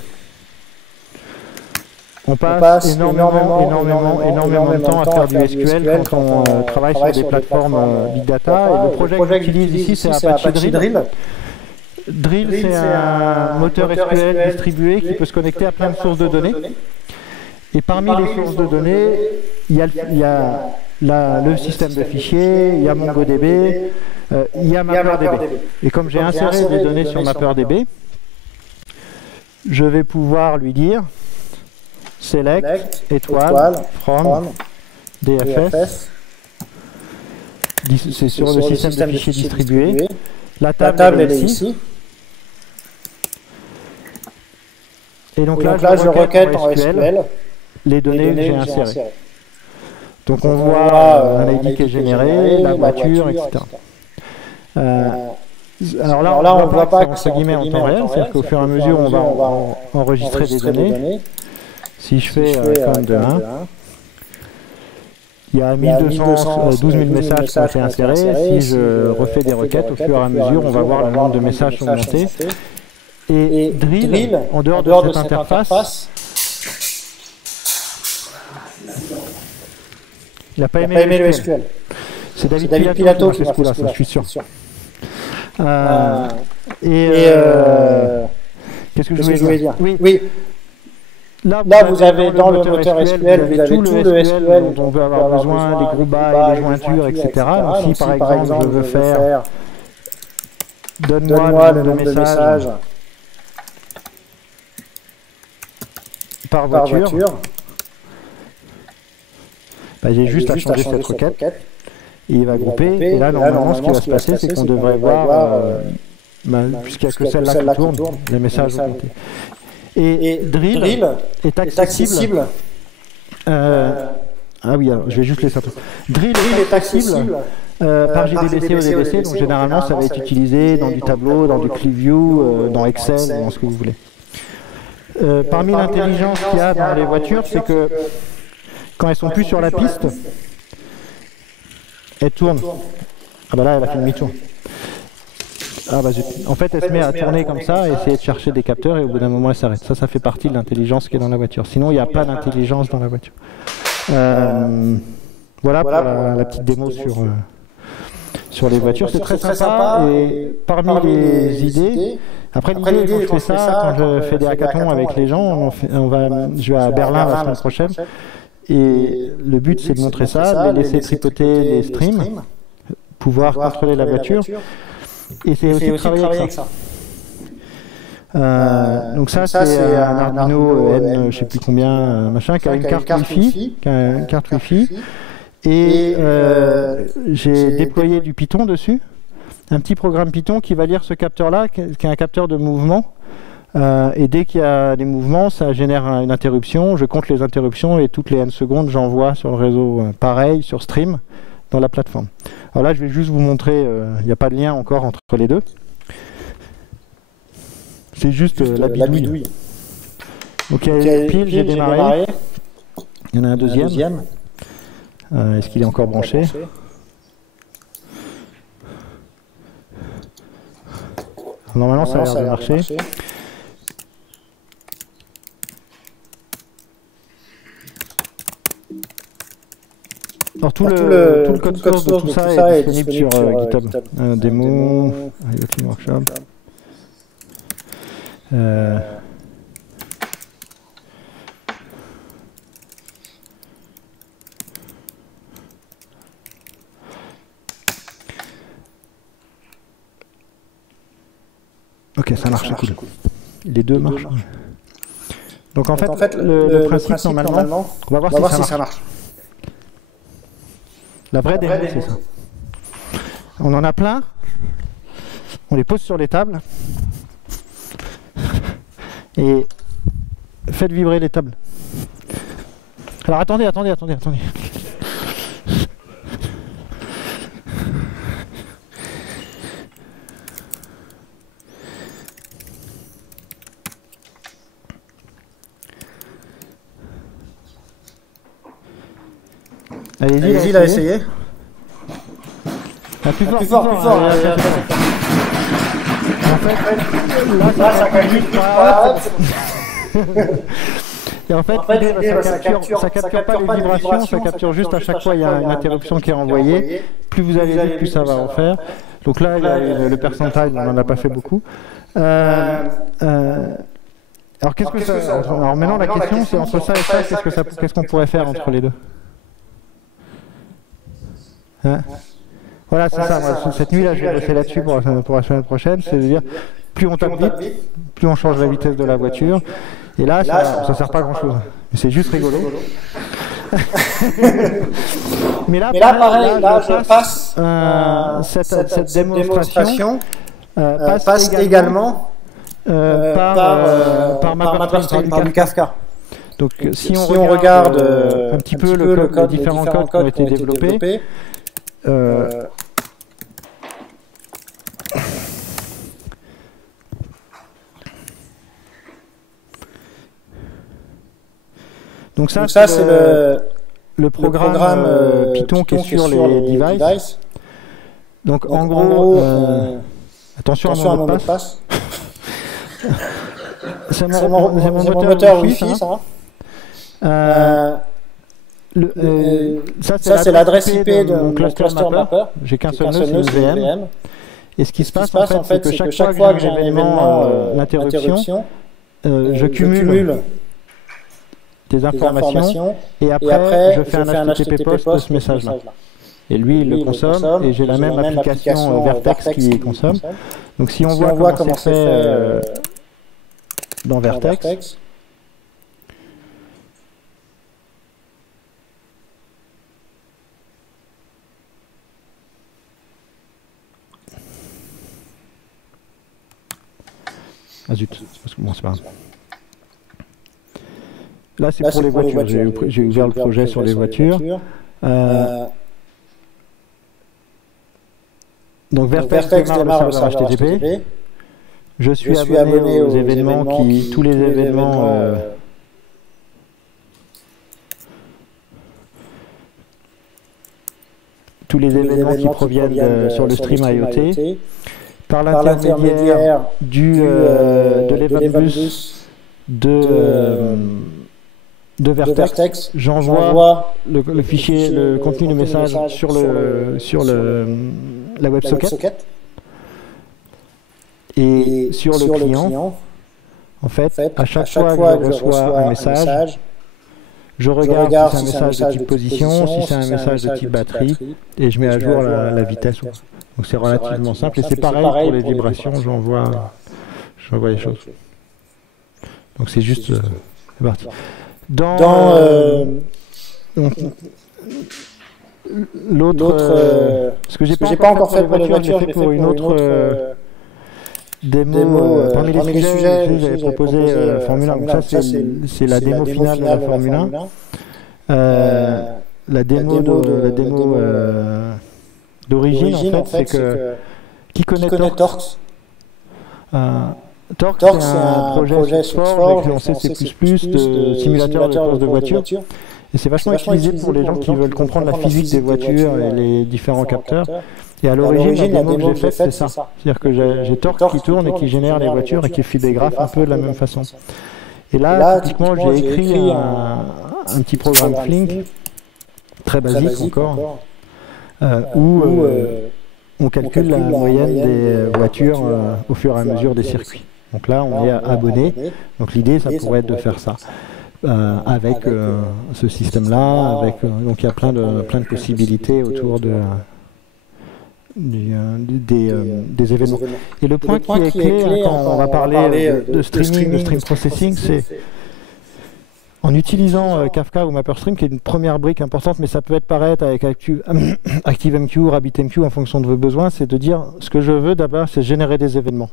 On passe énormément de temps à faire du SQL quand on travaille sur des plateformes Big Data. Et le projet que j'utilise ici, c'est Apache Drill. Drill, c'est un moteur SQL distribué qui peut se connecter à plein de sources de données. Et parmi les sources de données, il y a le système de fichiers, il y a MongoDB, il y a MapperDB. Et comme j'ai inséré des données sur MapperDB, je vais pouvoir lui dire select, étoile, from, DFS. C'est sur le système de fichiers distribué. La table elle est ici. Et donc là, je requête en SQL les données que j'ai insérées. Donc on voit un ID qui est généré, la voiture, etc. Alors là, on ne voit pas que c'est en temps réel, c'est-à-dire qu'au fur et à mesure, on va enregistrer des données. Si je fais comme de 1, il y a 12 000 messages qui ont été insérés. Si je refais des requêtes, au fur et à mesure, on va voir le nombre de messages augmenter. Et Drill, en dehors de cette interface, il n'a pas aimé le SQL. C'est David Pilato qui m'a fait ce coup-là, je suis sûr. Qu'est-ce que je voulais dire? Oui. Là, vous avez dans le moteur SQL, vous avez tout le SQL dont on peut avoir besoin, les groupes bas, les jointures, etc. Donc, si par exemple je veux faire donne-moi le nombre de messages par voiture, j'ai juste à changer cette requête et il va grouper. Et là, normalement, ce qui va se passer, c'est qu'on devrait voir, puisqu'il n'y a que celle-là qui tourne, les messages vont compter. Et Drill est accessible. Ah oui, alors, je vais juste laisser un truc. Drill est accessible par JDBC ou DBC, donc généralement ça va être utilisé dans du tableau, dans du ClickView, dans Excel, dans ce que vous voulez. Parmi l'intelligence qu'il y a dans les voitures, c'est que quand elles sont plus sur la piste, elles tournent. Ah bah là, elle a fait demi-tour. Ah bah en fait, elle se met à tourner comme ça, et essayer de chercher des capteurs, et au bout d'un moment, elle s'arrête. Ça fait partie de l'intelligence qui est dans la voiture. Sinon, il n'y a pas d'intelligence dans la voiture. Voilà pour la petite démo sur les voitures. C'est très sympa, et parmi les idées, après l'idée, quand je fais ça, quand je fais des hackathons avec les gens, je vais à Berlin la semaine prochaine, et le but c'est de montrer ça, de laisser tripoter les streams, pouvoir contrôler la voiture, et c'est aussi de travailler avec ça. Donc ça c'est un Arduino N, je sais plus combien, machin, qui a une carte Wi-Fi, et j'ai déployé du Python dessus, un petit programme Python qui va lire ce capteur-là, qui est un capteur de mouvement, et dès qu'il y a des mouvements, ça génère une interruption, je compte les interruptions, et toutes les n secondes, j'envoie sur le réseau, pareil, sur Stream, dans la plateforme. Alors là, je vais juste vous montrer, il n'y a pas de lien encore entre les deux. C'est juste la bidouille. Ok, pile, j'ai démarré. Il y en a un deuxième. Est-ce qu'il est encore branché? Normalement, ça a l'air de marcher. Alors tout le code source de tout ça est disponible sur GitHub. Démo, IoT Workshop. Ok, ça marche, cool. Les deux marchent. Donc en fait, le principe, normalement, on va voir si ça marche. La vraie démo, c'est ça. On en a plein. On les pose sur les tables. Et faites vibrer les tables. Alors attendez. Allez-y, là, essayez. Plus fort. En fait, là, ça calcule pas. Et en fait, ça capture pas les vibrations, ça capture juste à chaque fois il y a une interruption qui est envoyée. Plus vous allez vite, plus ça va en faire. Donc là, le percentile, on n'en a pas fait beaucoup. Alors qu'est-ce que ça... Alors maintenant, la question, c'est entre ça et ça, qu'est-ce qu'on pourrait faire entre les deux? Voilà, c'est ça. Moi, cette nuit-là, je vais bosser là-dessus pour la semaine prochaine. C'est de dire, plus on tape vite, plus on change la vitesse de la voiture. Et là, ça ne sert pas à grand-chose. C'est juste rigolo. Mais là, pareil, je passe cette démonstration passe également par MapRestream, par du Kafka. Donc, si on regarde un petit peu les différents codes qui ont été développés, donc ça c'est le programme Python qui est sur les devices. Donc en gros, attention à mon mot de passe. C'est mon moteur Wi-Fi, ça. Ça c'est l'adresse IP de mon cluster mapper. J'ai qu'un seul nœud, c'est une VM. Et ce qui se passe, en fait, c'est que chaque fois que j'ai un événement d'interruption, je cumule des informations et après, je fais un HTTP post de ce message-là. Et lui, il le consomme, et j'ai la même application Vertex qui le consomme. Donc si on voit comment c'est fait dans Vertex, ah zut, bon, c'est pas grave. Là, c'est pour les voitures. J'ai ouvert le projet sur les voitures. Donc Vertex démarre le serveur HTTP. Je suis abonné aux événements tous les événements qui proviennent sur le stream IoT. Par l'intermédiaire de l'Evan-Bus de Vertex, j'envoie le fichier, le contenu du message sur la WebSocket. Et sur le client, en fait, à chaque fois que je reçois un message, je regarde si c'est un message de type position, si c'est un message de type batterie, et je mets à jour la vitesse. Donc c'est relativement simple, et c'est pareil pour les vibrations, j'envoie les choses. Donc c'est juste... c'est parti. L'autre... ce que j'ai pas encore fait pour les voitures, j'ai fait pour une autre... démo, parmi les sujets, j'avais proposé Formule 1. Donc ça, c'est la démo finale de la Formule 1. La démo d'origine, en fait, c'est que... Qui connaît Torx? Torx, c'est un projet Forge avec lancé C++ de simulateur de course de voiture. Et c'est vachement utilisé pour les gens qui veulent comprendre la physique des voitures et les différents capteurs. Et à l'origine, la démo que j'ai faite, c'est ça. C'est-à-dire que j'ai Torx qui tourne et qui génère les voitures et qui fait des graphes un peu de la même façon. Et là, typiquement, j'ai écrit un petit programme Flink, très basique encore, où on calcule la moyenne des voitures au fur et à mesure des circuits. Donc là, on est abonné. Donc l'idée, ça pourrait être de faire ça. Avec ce système-là, donc il y a plein de possibilités autour des événements. Et le point qui est clé quand on va parler de streaming, de stream processing, c'est en utilisant Kafka ou MapperStream, qui est une première brique importante, mais ça peut être pareil avec ActiveMQ, RabbitMQ en fonction de vos besoins, c'est de dire ce que je veux d'abord, c'est générer des événements.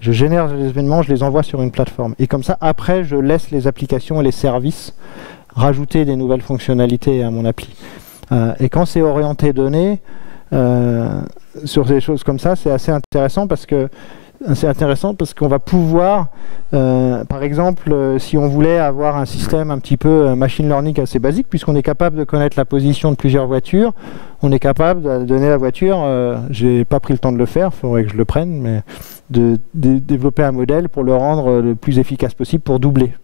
Je génère des événements, je les envoie sur une plateforme. Et comme ça, après, je laisse les applications et les services rajouter des nouvelles fonctionnalités à mon appli. Et quand c'est orienté données, sur des choses comme ça, c'est assez intéressant parce qu'on va pouvoir, par exemple, si on voulait avoir un système un petit peu machine learning assez basique, puisqu'on est capable de connaître la position de plusieurs voitures, on est capable de donner à la voiture, j'ai pas pris le temps de le faire, il faudrait que je le prenne, mais de développer un modèle pour le rendre le plus efficace possible pour doubler.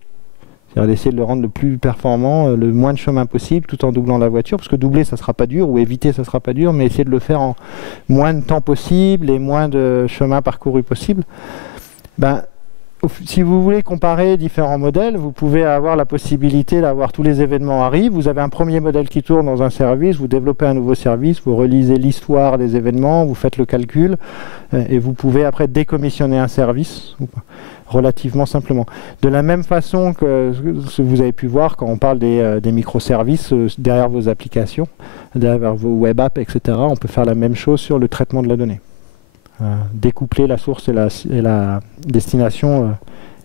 C'est-à-dire d'essayer de le rendre le plus performant, le moins de chemin possible, tout en doublant la voiture, parce que doubler, ça ne sera pas dur, ou éviter, ça ne sera pas dur, mais essayer de le faire en moins de temps possible et moins de chemin parcouru possible. Si vous voulez comparer différents modèles, vous pouvez avoir la possibilité d'avoir tous les événements arrivent. Vous avez un premier modèle qui tourne dans un service, vous développez un nouveau service, vous relisez l'histoire des événements, vous faites le calcul, et vous pouvez après décommissionner un service, relativement simplement. De la même façon que ce que vous avez pu voir quand on parle des microservices derrière vos applications, derrière vos web apps, etc., on peut faire la même chose sur le traitement de la donnée. Découpler la source et la destination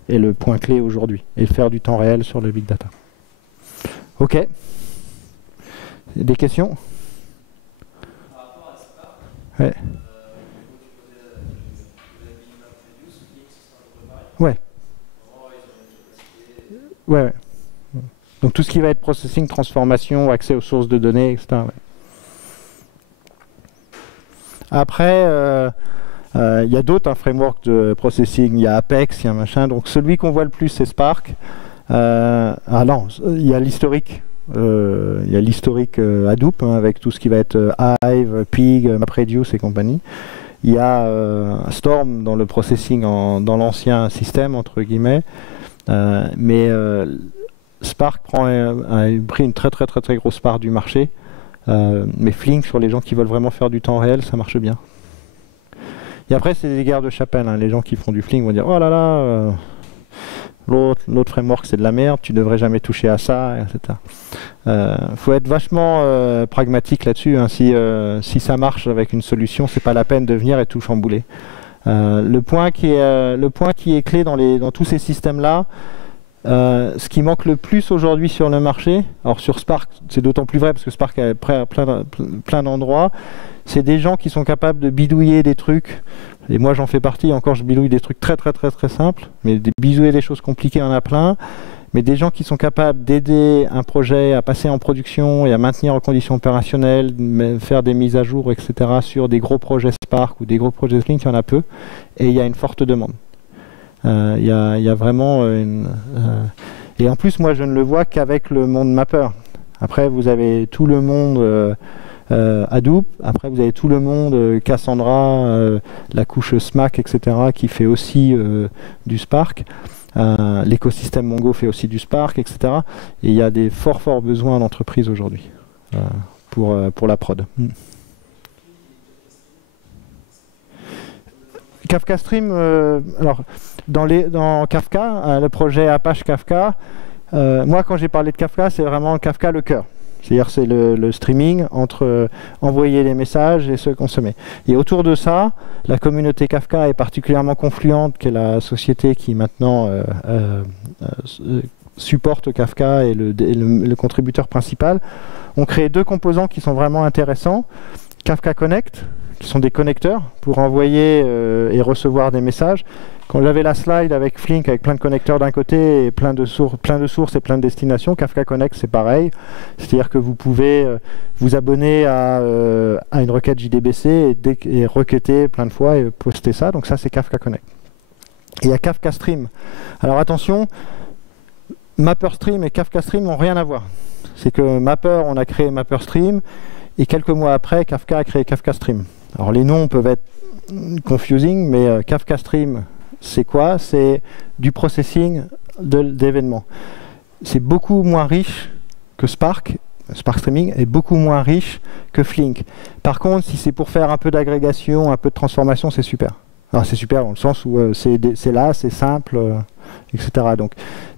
est le point clé aujourd'hui, et faire du temps réel sur le big data. Ok. Des questions? Par rapport à Spark, ouais. Ouais. Ouais. Donc tout ce qui va être processing, transformation, accès aux sources de données, etc. Ouais. Après, il y a d'autres frameworks de processing, il y a Apex, il y a machin. Donc celui qu'on voit le plus, c'est Spark. Non, il y a l'historique. Il y a l'historique Hadoop avec tout ce qui va être Hive, Pig, MapReduce et compagnie. il y a Storm dans le processing dans l'ancien système, entre guillemets, mais Spark a pris une très grosse part du marché, mais Flink, sur les gens qui veulent vraiment faire du temps réel, ça marche bien. Et après, c'est des guerres de chapelle, hein. Les gens qui font du Flink vont dire « Oh là là, l'autre framework c'est de la merde, tu devrais jamais toucher à ça, etc. » Faut être vachement pragmatique là-dessus, hein. Si ça marche avec une solution, c'est pas la peine de venir et tout chambouler. Le point qui est clé dans tous ces systèmes-là, ce qui manque le plus aujourd'hui sur le marché, alors sur Spark c'est d'autant plus vrai parce que Spark est prêt à plein d'endroits, c'est des gens qui sont capables de bidouiller des trucs, et moi j'en fais partie, encore je bidouille des trucs très simples, mais bidouiller des choses compliquées on a plein, mais des gens qui sont capables d'aider un projet à passer en production et à maintenir en conditions opérationnelles, faire des mises à jour, etc. sur des gros projets Spark ou des gros projets Flink, il y en a peu, et il y a une forte demande. Il y a vraiment et en plus moi je ne le vois qu'avec le monde Mapper. Après vous avez tout le monde Hadoop, après vous avez tout le monde Cassandra, la couche SMAC, etc. qui fait aussi du Spark. L'écosystème Mongo fait aussi du Spark, etc. Et il y a des forts besoins d'entreprise aujourd'hui pour la prod. Kafka Stream, alors dans Kafka, le projet Apache Kafka, moi quand j'ai parlé de Kafka, c'est vraiment Kafka le cœur. C'est-à-dire c'est le streaming entre envoyer les messages et se consommer. Et autour de ça, la communauté Kafka est particulièrement Confluent, qui est la société qui maintenant supporte Kafka et le contributeur principal, ont créé deux composants qui sont vraiment intéressants. Kafka Connect, qui sont des connecteurs pour envoyer et recevoir des messages. Quand j'avais la slide avec Flink, avec plein de connecteurs d'un côté et plein de sources et plein de destinations, Kafka Connect c'est pareil. C'est-à-dire que vous pouvez vous abonner à une requête JDBC et requêter plein de fois et poster ça. Donc ça c'est Kafka Connect. Et il y a Kafka Stream. Alors attention, MapperStream et Kafka Stream n'ont rien à voir. C'est que Mapper, on a créé MapperStream et quelques mois après, Kafka a créé Kafka Stream. Alors les noms peuvent être confusing, mais Kafka Stream, c'est quoi? C'est du processing d'événements. C'est beaucoup moins riche que Spark. Spark Streaming est beaucoup moins riche que Flink. Par contre, si c'est pour faire un peu d'agrégation, un peu de transformation, c'est super. Alors c'est super dans le sens où c'est là, c'est simple, etc. Donc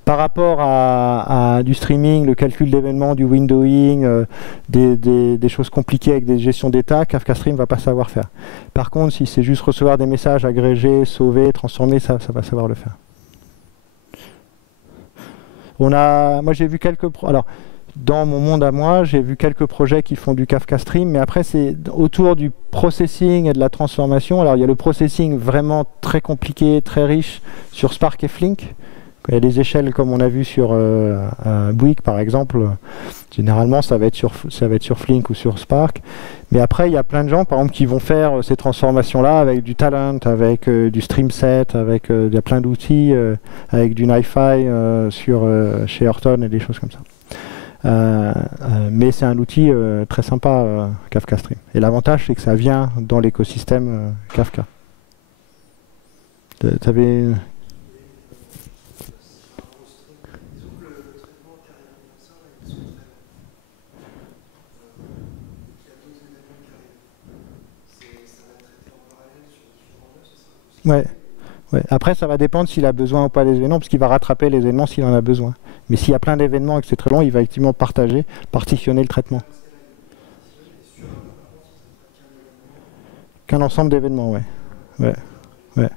par rapport à du streaming, le calcul d'événements, du windowing, des choses compliquées avec des gestions d'état, Kafka Stream ne va pas savoir faire. Par contre, si c'est juste recevoir des messages, agréger, sauver, transformer, ça va savoir le faire. Moi j'ai vu quelques... Alors, dans mon monde à moi, j'ai vu quelques projets qui font du Kafka Stream, mais après c'est autour du processing et de la transformation. Alors il y a le processing vraiment très compliqué, très riche sur Spark et Flink. Quand il y a des échelles comme on a vu sur Buick par exemple, généralement ça va être sur Flink ou sur Spark. Mais après il y a plein de gens par exemple qui vont faire ces transformations-là avec du Talent, avec du StreamSet, avec il y a plein d'outils, avec du NiFi chez Horton et des choses comme ça. Mais c'est un outil très sympa, Kafka Stream. Et l'avantage, c'est que ça vient dans l'écosystème Kafka. T'avais... Ouais. Ouais. Après, ça va dépendre s'il a besoin ou pas des événements, parce qu'il va rattraper les événements s'il en a besoin. Mais s'il y a plein d'événements et que c'est très long, il va effectivement partitionner le traitement. Qu'un ensemble d'événements, ouais. Ouais. Ouais.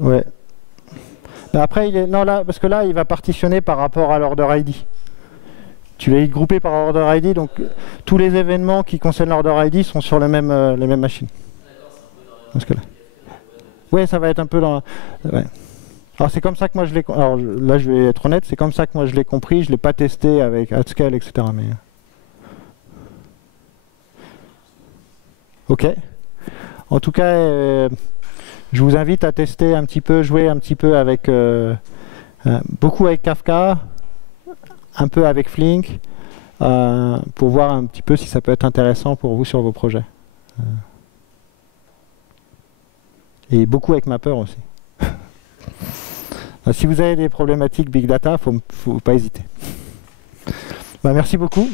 Ouais. Mais après, non, là, parce que là, il va partitionner par rapport à l'order ID. Tu l'as groupé par order ID, donc tous les événements qui concernent l'order ID sont sur les mêmes machines. Parce que là. Ouais, ça va être un peu dans... Ouais. Alors c'est comme ça que moi je l'ai... Alors là, je vais être honnête, c'est comme ça que moi je l'ai compris. Je ne l'ai pas testé avec AtScale, etc. Mais... Ok. En tout cas, je vous invite à tester un petit peu, jouer un petit peu avec, beaucoup avec Kafka, un peu avec Flink, pour voir un petit peu si ça peut être intéressant pour vous sur vos projets. Et beaucoup avec Mapper aussi. Si vous avez des problématiques Big Data, faut pas hésiter. Merci beaucoup.